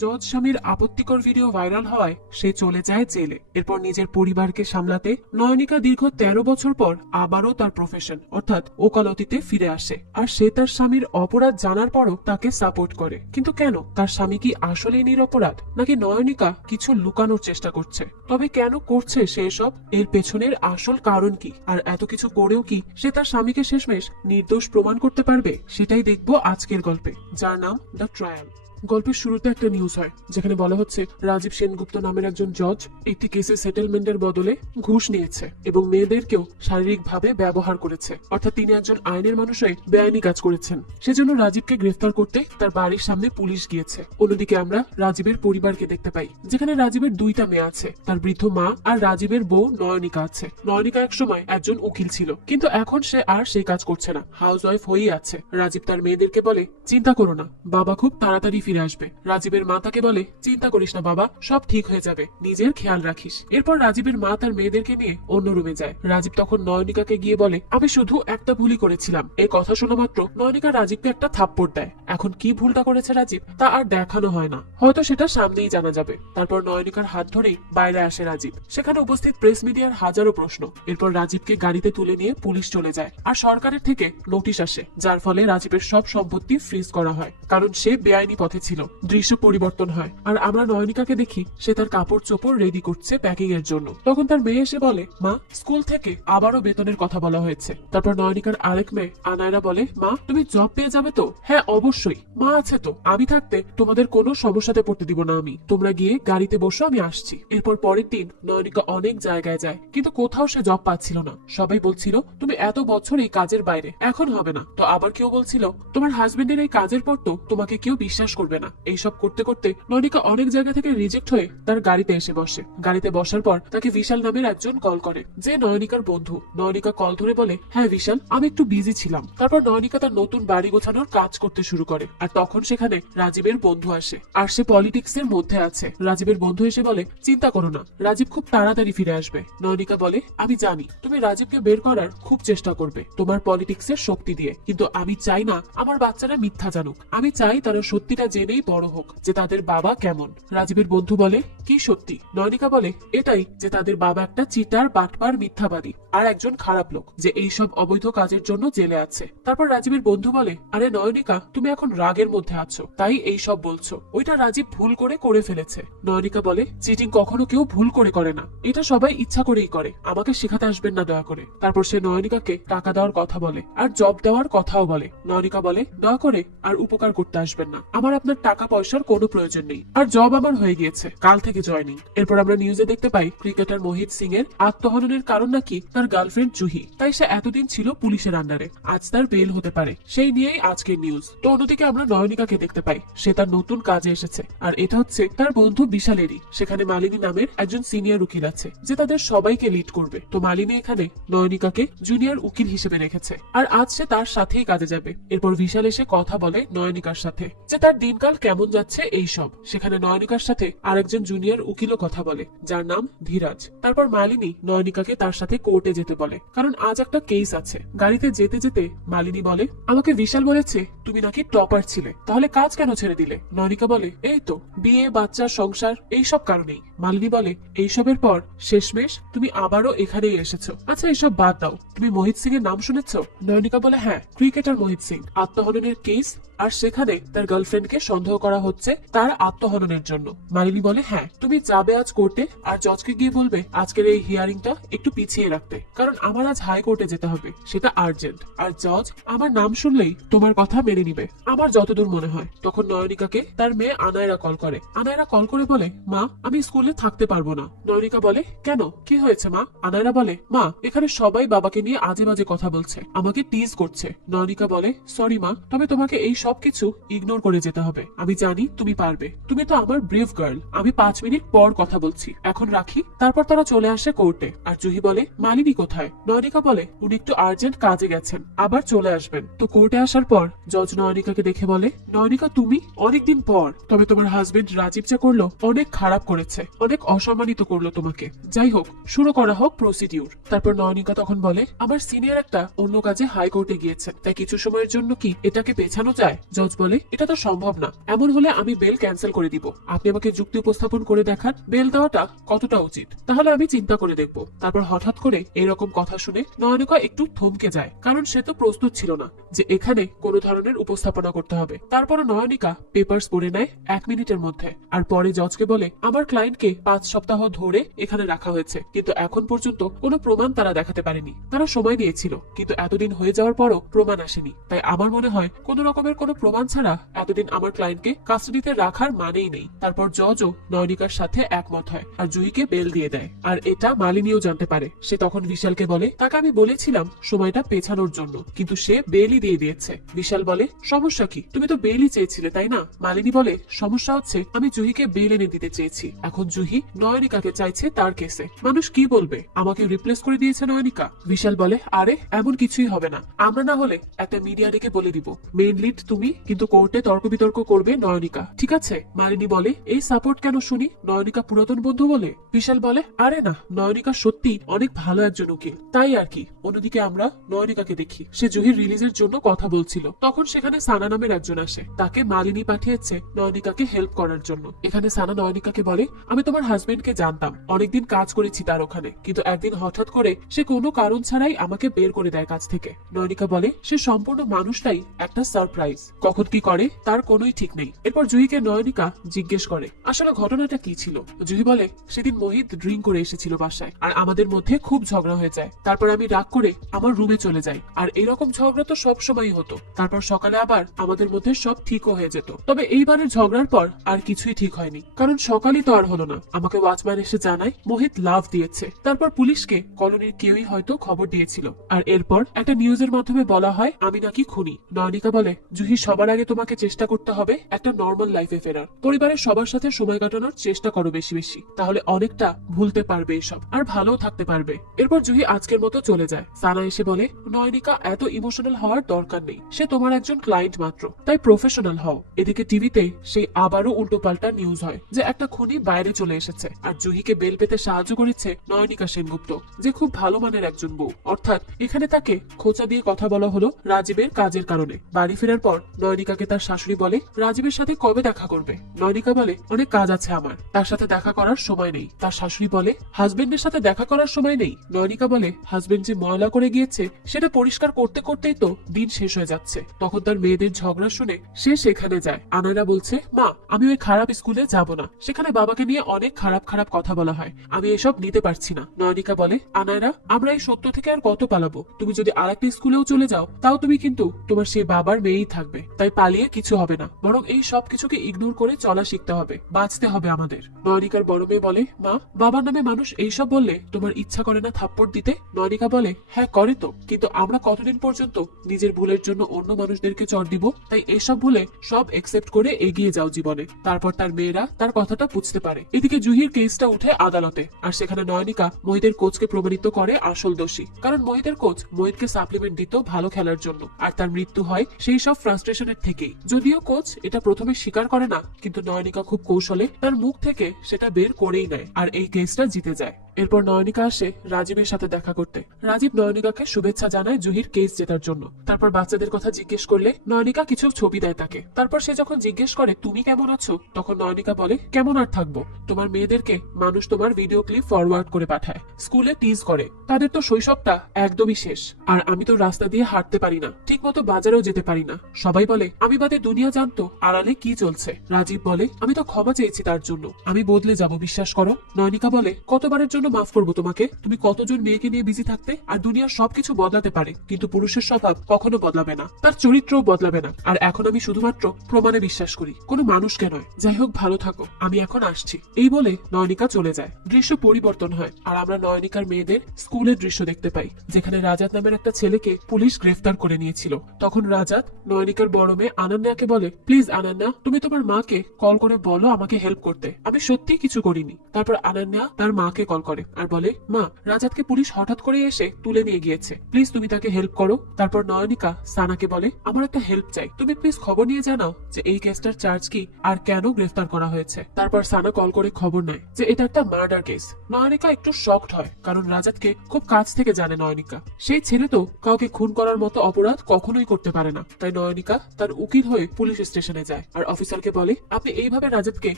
জজ স্বামীর আপত্তিকর ভিডিও ভাইরাল হওয়ায় সে চলে যায় জেলে। এরপর নিজের পরিবারকে সামলাতে নয়নিকা দীর্ঘ 13 বছর পর আবারও তার প্রফেশন অর্থাৎ ওকালতিতে ফিরে আসে। আর সে তার স্বামীর অপরাধ জানার পরও তাকে সাপোর্ট করে। কিন্তু কেন? তার স্বামী কি আসলেই নিরপরাধ, নাকি নয়নিকা কিছু লুকানোর চেষ্টা করছে? তবে কেন করছে সে এসব? এর পেছনের আসল কারণ কি? আর এত কিছু করেও কি সে তার স্বামীকে শেষমেশ নির্দোষ প্রমাণ করতে পারবে? সেটাই দেখবো আজকের গল্পে, যার নাম দ্য ট্রায়াল। গল্পের শুরুতে একটা নিউজ হয় যেখানে বলা হচ্ছে রাজীব সেনগুপ্ত নামের একজন জজ একটি কেসে সেটেলমেন্টের বদলে ঘুষ নিয়েছে এবং মেয়েদেরকেও শারীরিকভাবে ব্যবহার করেছে। অর্থাৎ তিনি একজন আইনের মানুষ হয়ে বেআইনি কাজ করেছেন। সেজন্য রাজীবকে গ্রেফতার করতে তার বাড়ির সামনে পুলিশ গিয়েছে। অন্যদিকে আমরা রাজীবের পরিবারকে দেখতে পাই, যেখানে রাজীবের 2টা মেয়ে আছে, তার বৃদ্ধ মা আর রাজীবের বউ নয়নিকা আছে। নয়নিকা একসময় একজন উকিল ছিল, কিন্তু এখন সে আর সেই কাজ করছে না, হাউস ওয়াইফ হয়েই আছে। রাজীব তার মেয়েদেরকে বলে, চিন্তা করো না, বাবা খুব তাড়াতাড়ি ফিরে আসবে। রাজীবের মা তাকে বলে, চিন্তা করিস না বাবা, সব ঠিক হয়ে যাবে, নিজের খেয়াল রাখিস। এরপর রাজীবের মা তার মেয়েদেরকে নিয়ে অন্য রুমে যায়। রাজীব তখন নয়নিকাকে গিয়ে বলে, আমি শুধু একটা ভুলই করেছিলাম। এই কথা শোনা মাত্র নয়নিকা রাজীবকে একটা থাপ্পড় দেয়। এখন কি ভুলটা করেছে রাজীব তা আর দেখানো হয় না, হয়তো সেটা সামনেই জানা যাবে। তারপর নয়নিকার হাত ধরেই বাইরে আসে রাজীব। সেখানে উপস্থিত প্রেস মিডিয়ার হাজারো প্রশ্ন। এরপর রাজীবকে গাড়িতে তুলে নিয়ে পুলিশ চলে যায়। আর সরকারের থেকে নোটিশ আসে, যার ফলে রাজীবের সব সম্পত্তি ফ্রিজ করা হয়, কারণ সে বেআইনি পথে ছিল। দৃশ্য পরিবর্তন হয় আর আমরা নয়নিকাকে দেখি সে তার কাপড় চোপড় রেডি করছে প্যাকিং এর জন্য। তখন তার মেয়ে এসে বলে, মা, স্কুল থেকে আবারও বেতনের কথা বলা হয়েছে। তারপর নয়নিকার আরেক মেয়ে আনায়রা বলে, মা, তুমি জব পেয়ে যাবে তো? হ্যাঁ অবশ্যই, মা আছে তো, আমি থাকতে তোমাদের কোনো সমস্যাতে পড়তে দিব না আমি, তোমরা গিয়ে গাড়িতে বসো, আমি আসছি। এরপর পরের দিন নয়নিকা অনেক জায়গায় যায়, কিন্তু কোথাও সে জব পাচ্ছিল না। সবাই বলছিল, তুমি এত বছর এই কাজের বাইরে, এখন হবে না। তো আবার কেউ বলছিল, তোমার হাজবেন্ডের এই কাজের পর তো তোমাকে কেউ বিশ্বাস করবে না। এইসব করতে করতে নয়নিকা অনেক জায়গা থেকে রিজেক্ট হয়ে তার গাড়িতে এসে বসে। গাড়িতে বসার পর তাকে বিশাল নামের একজন কল করে, যে নয়নিকার বন্ধু। নয়নিকা কল ধরে বলে, হ্যাঁ বিশাল, আমি একটু বিজি ছিলাম। তারপর নয়নিকা তার নতুন বাড়ি গোছানোর কাজ করতে শুরু করে। আর তখন সেখানে রাজীবের বন্ধু আসে, আর সে পলিটিক্স এর মধ্যে আছে। রাজীবের বন্ধু এসে বলে, চিন্তা করো না, রাজীব খুব তাড়াতাড়ি ফিরে আসবে। নয়নিকা বলে, আমি জানি তুমি রাজীবকে বের করার খুব চেষ্টা করবে তোমার পলিটিক্স এর শক্তি দিয়ে, কিন্তু আমি চাই না আমার বাচ্চারা মিথ্যা জানুক। আমি চাই তারা সত্যিটা জেনেই বড় হোক, যে তাদের বাবা কেমন। রাজীবের বন্ধু বলে, কি সত্যি? নয়নিকা বলে, এটাই, যে তাদের বাবা একটা চিটার, বাটপার, মিথ্যাবাদী আর একজন খারাপ লোক, যে এইসব অবৈধ কাজের জন্য জেলে আছে। তারপর রাজীবের বন্ধু বলে, আরে নয়নিকা, তুমি এখন রাগের মধ্যে আছো, তাই এই সব বলছো। ওইটা রাজীব ভুল করে ফেলেছে। নয়নিকা বলে, চিটিং কখনো কেউ ভুল করে না, এটা সবাই ইচ্ছা করেই করে, আমাকে শেখাতে আসবেন না দয়া করে। তারপর সে নয়নিকাকে টাকা দেওয়ার কথা বলে আর জব দেওয়ার কথাও বলে। নয়নিকা বলে, দয়া করে আর উপকার করতে আসবেন না, আমার আপনার টাকা পয়সার কোনো প্রয়োজন নেই, আর জব আমার হয়ে গিয়েছে, কাল থেকে জয়নিং। এরপর আমরা নিউজে দেখতে পাই ক্রিকেটার মোহিত সিং এর আত্মহননের কারণ নাকি তার গার্লফ্রেন্ড জুহি, তাই সে এতদিন ছিল পুলিশের আন্ডারে, আজ তার বেল হতে পারে, সেই নিয়েই আজকের নিউজ। তো অন্যদিকে আমরা নয়নিকাকে দেখতে পাই, সে তার নতুন কাজে এসেছে, আর এটা হচ্ছে তার বন্ধু বিশালেরই। সেখানে মালিনী নামের একজন সিনিয়র উকিল আছে, যে তাদের সবাইকে লিড করবে। তো মালিনী এখানে নয়নিকাকে জুনিয়র উকিল হিসেবে রেখেছে, আর আজ সে তার সাথেই কাজে যাবে। এরপর বিশাল এসে কথা বলে নয়নিকার সাথে, যে তার দিনকাল কেমন যাচ্ছে এইসব। সেখানে নয়নিকার সাথে আরেকজন জুনিয়র উকিলও কথা বলে, যার নাম ধীরাজ। তারপর মালিনী নয়নিকাকে তার সাথে কোর্টে যেতে বলে, কারণ আজ একটা কেস আছে। গাড়িতে যেতে যেতে মালিনী বলে, আমাকে বিশাল বলেছে তুমি নাকি টপার ছিলে, তাহলে কাজ কেন ছেড়ে দিলে? নয়নিকা বলে, এই তো বিয়ে, বাচ্চা, সংসার, এইসব কারণেই। মালিনী বলে, এইসবের পর শেষমেশ তুমি আবারও এখানেই এসেছো। আচ্ছা এসব বাদ দাও, তুমি মোহিত সিং এর নাম শুনেছ? নয়নিকা বলে, হ্যাঁ, ক্রিকেটার মোহিত সিং, আত্মহননের কেস, আর সেখানে তার গার্লফ্রেন্ডকে সন্দেহ করা হচ্ছে তার আত্মহননের জন্য। মালিনী বলে, হ্যাঁ, তুমি যাবে আজ কোর্টে, আর জজকে গিয়ে বলবে আজকের এই হিয়ারিংটা একটু পিছিয়ে রাখতে, কারণ আমার আজ হাইকোর্টে যেতে হবে, সেটা আর্জেন্ট। আর জজ আমার নাম শুনলেই তোমার কথা মেনে নিবে, আমার যতদূর মনে হয়। তখন নয়নিকাকে তার মেয়ে আনায়রা কল করে। আনায়রা কল করে বলে, মা, আমি স্কুলে থাকতে পারবো না। নয়নিকা বলে, কেন, কি হয়েছে মা? আনায়রা বলে, মা, এখানে সবাই বাবাকে নিয়ে আজে বাজে কথা বলছে, আমাকে টিজ করছে। নয়নিকা বলে, সরি মা, তবে তোমাকে এই সবকিছু ইগনোর করে যেতে হবে, আমি জানি তুমি পারবে, তুমি তো আমার ব্রেভ গার্ল, আমি 5 মিনিট পর কথা বলছি, এখন রাখি। তারপর তারা চলে আসে কোর্টে, আর জুহি বলে, মালিনী কোথায়? নয়নিকা বলে, উনি একটু আর্জেন্ট কাজে গেছেন, আবার চলে আসবেন। তো কোর্টে আসার পর জজ নয়নিকাকে দেখে বলে, নয়নিকা তুমি অনেকদিন পর, তবে তোমার হাজবেন্ড রাজীব যা করলো অনেক খারাপ করেছে, অনেক অসম্মানিত করলো তোমাকে। যাই হোক, শুরু করা হোক প্রসিডিউর। তারপর নয়নিকা তখন বলে, আমার সিনিয়র একটা অন্য কাজে হাইকোর্টে গিয়েছে, তাই কিছু সময়ের জন্য কি এটাকে পেছানো যায়? জজ বলে, এটা তো সম্ভব না। এমন হলে আমি বেল ক্যান্সেল করে দিব। আপনি আমাকে যুক্তি উপস্থাপন করে দেখান বেল দেওয়াটা কতটা উচিত, তাহলে আমি চিন্তা করে দেখব। তারপর হঠাৎ করে এরকম কথা শুনে নয়নিকা একটু থমকে যায়, কারণ সে তো প্রস্তুত ছিল না যে এখানে কোনো ধরনের উপস্থাপনা করতে হবে। তারপর নয়নিকা পেপারস পড়ে নেয় 1 মিনিটের মধ্যে, আর পরে জজকে বলে, আমার ক্লায়েন্টকে 5 সপ্তাহ ধরে এখানে রাখা হয়েছে, কিন্তু এখন পর্যন্ত কোনো প্রমাণ তারা দেখাতে পারেনি। তারা সময় নিয়েছিল, কিন্তু এতদিন হয়ে যাওয়ার পরও প্রমাণ আসেনি। তাই আমার মনে হয় কোনো রকমের কোনো প্রমাণ ছাড়া এতদিন আমার ক্লায়েন্টকে কাস্টাডিতে রাখার মানেই নেই। তারপর জজও নয়নিকার সাথে একমত হয় আর জুহিকে বেল দিয়ে দেয়। আর এটা মালিনীও জানতে পারে। সে তখন বিশালকে বলে, তাকে আমি বলেছিলাম সময়টা পেছানোর জন্য, কিন্তু সে বেলই দিয়ে দিয়েছে। বিশাল বলে, সমস্যা কি? তুমি তো বেলই চেয়েছিলে, তাই না? মালিনী বলে, সমস্যা হচ্ছে আমি জুহিকে বেল এনে দিতে চেয়েছি, এখন জুহি নয়নিকাকে চাইছে তার কেসে। মানুষ কি বলবে? আমাকে রিপ্লেস করে দিয়েছে নয়নিকা। বিশাল বলে, আরে এমন কিছুই হবে না, আমরা না হলে একটা মিডিয়া ডেকে বলে দিব মেইন লিড তুমি, কিন্তু কোর্টে তর্ক বিতর্ক করবে নয়নিকা, ঠিক আছে? মালিনী বলে, এই সাপোর্ট কেন শুনি? নয়নিকা পুরাতন বন্ধু বলে? বিশাল বলে, আরে না, নয়নিকা সত্যি অনেক ভালো একজন উকিল, তাই আর কি। অন্যদিকে আমরা নয়নিকাকে দেখি, সে জুহির রিলিজের জন্য কথা বলছিল। তখন সেখানে সানা নামের একজন আসে, তাকে মালিনী পাঠিয়েছে নয়নিকাকে হেল্প করার জন্য। এখানে সানা নয়নিকাকে বলে, আমি তোমার হাজবেন্ডকে জানতাম, অনেকদিন কাজ করেছি তার ওখানে, কিন্তু একদিন হঠাৎ করে সে কোনো কারণ ছাড়াই আমাকে বের করে দেয় কাজ থেকে। নয়নিকা বলে, সে সম্পূর্ণ মানুষটাই একটা সারপ্রাইজ, কখন কি করে তার কোনোই ঠিক নেই। এরপর জুহিকে নয়নিকা জিজ্ঞেস করে, আসলে ঘটনাটা কি ছিল? জুহি বলে, সেদিন মোহিত ড্রিঙ্ক করে এসেছিল বাসায়, আর আমাদের মধ্যে খুব ঝগড়া হয়ে যায়। তারপর আমি রাগ করে আমার রুমে চলে যাই, আর এরকম ঝগড়া তো সব সময়ই হতো। তারপর সকালে আবার আমাদের মধ্যে সব ঠিকও হয়ে যেত, তবে এইবারের ঝগড়ার পর আর কিছুই ঠিক হয়নি, কারণ সকালই তো আর হলো না। আমাকে ওয়াচম্যান এসে জানায় মোহিত লাভ দিয়েছে। তারপর পুলিশকে কলোনির কেউই হয়তো খবর দিয়েছিল, আর এরপর একটা নিউজের মাধ্যমে বলা হয় আমি নাকি খুনি। নয়নিকা বলে, জুহি সবার আগে তোমাকে চেষ্টা করতে হবে একটা নর্মাল লাইফে ফেরার, পরিবারের সবার সাথে সময় কাটানোর চেষ্টা করো বেশি বেশি, তাহলে অনেকটা ভুলতে পারবে এসব, আর ভালো থাকতে পারবে। এরপর জুহি আজকের মতো চলে যায়। সানা এসে বলে, নয়নিকা এত ইমোশনাল হওয়ার দরকার নেই, সে তোমার একজন ক্লায়েন্ট মাত্র, তাই প্রফেশনাল হও। এদিকে টিভিতে সেই আবারও উল্টোপাল্টা নিউজ হয় যে একটা খুনি বাইরে চলে এসেছে, আর জুহিকে বেল পেতে সাহায্য করেছে নয়নিকা সেনগুপ্ত, যে খুব ভালো মানের একজন বউ। অর্থাৎ এখানে তাকে খোঁচা দিয়ে কথা বলা হলো রাজীবের কাজের কারণে। বাড়ি ফেরার পর নয়নিকাকে তার শাশুড়ি বলে, রাজীবের সাথে কবে দেখা করবে? নয়নিকা বলে, অনেক কাজ আছে আমার, তার সাথে দেখা করার সময় নেই। তার শাশুড়ি বলে, হাজবেন্ডের সাথে দেখা করার সময় নেই? নয়নিকা বলে, হাজবেন্ড যে ময়লা করে গিয়েছে সেটা পরিষ্কার করতে করতেই তো দিন শেষ হয়ে যাচ্ছে। তখন তার মেয়েদের ঝগড়া শুনে সে সেখানে যায়। আনায়রা বলছে, মা আমি ওই খারাপ স্কুলে যাব না, সেখানে বাবাকে নিয়ে অনেক খারাপ খারাপ কথা বলা হয়, আমি এসব নিতে পারছি না। নয়নিকা বলে, আনায়রা আমরা এই সত্য থেকে আর কত পালাবো? তুমি যদি আরেকটা স্কুলেও চলে যাও তাও তুমি কিন্তু তোমার সেই বাবার মেয়েই থাকবে, তাই পালিয়ে কিছু হবে না, বরং এই সব কিছুকে ইগনোর করে চলা শিখতে হবে, বাঁচতে হবে আমাদের। নয়নিকার বড় মেয়ে বলে, মা বাবার নামে মানুষ এইসব বললে তোমার ইচ্ছা করে না থাপ্পড় দিতে? নয়নিকা বলে, হ্যাঁ করে তো, কিন্তু আমরা কতদিন পর্যন্ত নিজের ভুলের জন্য অন্য মানুষদেরকে চড় দিব? তাই এসব ভুলে সব একসেপ্ট করে এগিয়ে যাও জীবনে। তারপর তার মেয়েরা তার কথাটা বুঝতে পারে। এদিকে জুহির কেসটা উঠে আদালতে, আর সেখানে নয়নিকা মোহিতের কোচকে প্রমাণিত করে আসল দোষী, কারণ মোহিতের কোচ মোহিতকে সাপ্লিমেন্ট দিত ভালো খেলার জন্য, আর তার মৃত্যু হয় সেই সব ফ্রাস্ট্রেশনের থেকেই। যদিও কোচ এটা প্রথমে স্বীকার করে না, কিন্তু নয়নিকা খুব কৌশলে তার মুখ থেকে সেটা বের করেই নেয়, আর এই কেসটা জিতে যায়। এরপর নয়নিকা আসে রাজীবের সাথে দেখা করতে। রাজীব নয়নিকাকে শুভেচ্ছা জানায় জুহির কেস জেতার জন্য। তারপর বাচ্চাদের কথা জিজ্ঞেস করলে নয়নিকা কিছু ছবি দেয় তাকে। তারপর সে যখন জিজ্ঞেস করে তুমি কেমন আছো, তখন নয়নিকা বলে, কেমন আর থাকবো, তোমার মেয়েদেরকে মানুষ তোমার ভিডিও ক্লিপ ফরওয়ার্ড করে পাঠায়, স্কুলে টিজ করে, তাদের তো শৈশবটা একদমই শেষ, আর আমি তো রাস্তা দিয়ে হাঁটতে পারি না, ঠিক মতো বাজারেও যেতে পারি না, সবাই বলে আমি বাদে দুনিয়া জানতো আড়ালে কি চলছে। রাজীব বলে, আমি তো ক্ষমা চেয়েছি তার জন্য, আমি বদলে যাব, বিশ্বাস করো। নয়নিকা বলে, কতবারের জন্য মাফ করবো তোমাকে? তুমি কতজন মেয়েকে নিয়ে বিজি থাকতে? আর দুনিয়ার সবকিছু বদলাতে পারে, কিন্তু পুরুষের স্বভাব কখনো বদলাবে না, তার চরিত্রও বদলাবে না, আর এখন আমি শুধুমাত্র প্রমাণে বিশ্বাস করি, কোনো মানুষকে নয়। যাই হোক, ভালো থাকো, আমি এখন আসছি। এই বলে নয়নিকা চলে যায়। দৃশ্য পরিবর্তন হয়, আর আমরা নয়নিকার মেয়েদের স্কুলের দৃশ্য দেখতে পাই, যেখানে রাজাত নামের একটা ছেলেকে পুলিশ গ্রেফতার করে নিয়েছিল। তখন রাজাত নয়নিকার বড় মেয়ে আনান্যাকে বলে, প্লিজ আনান্যা, তুমি তোমার মাকে কল করে বলো আমাকে হেল্প করতে, আমি সত্যি কিছু করিনি। তারপর আনান্যা তার মাকে কল করে। করে আর বলে, মা, রাজাতকে পুলিশ হঠাৎ করে এসে তুলে নিয়ে গিয়েছে, প্লিজ তুমি তাকে হেল্প করো। তারপর নয়নিকা সানাকে বলে, আমার একটা হেল্প চাই, তুমি প্লিজ খবর নিয়ে জানাও যে এই কেসটার চার্জ কি আর কেন গ্রেফতার করা হয়েছে। তারপর সানা কল করে খবর নেয় যে এটা একটা মার্ডার কেস। নয়নিকা একটু শকড হয়, কারণ রাজাতকে খুব কাছ থেকে জানে নয়নিকা। সেই ছেলে তো কাউকে খুন করার মতো অপরাধ কখনোই করতে পারে না। তাই নয়নিকা তার উকিল হয়ে পুলিশ স্টেশনে যায় আর অফিসারকে বলে, আপনি এইভাবে রাজাতকে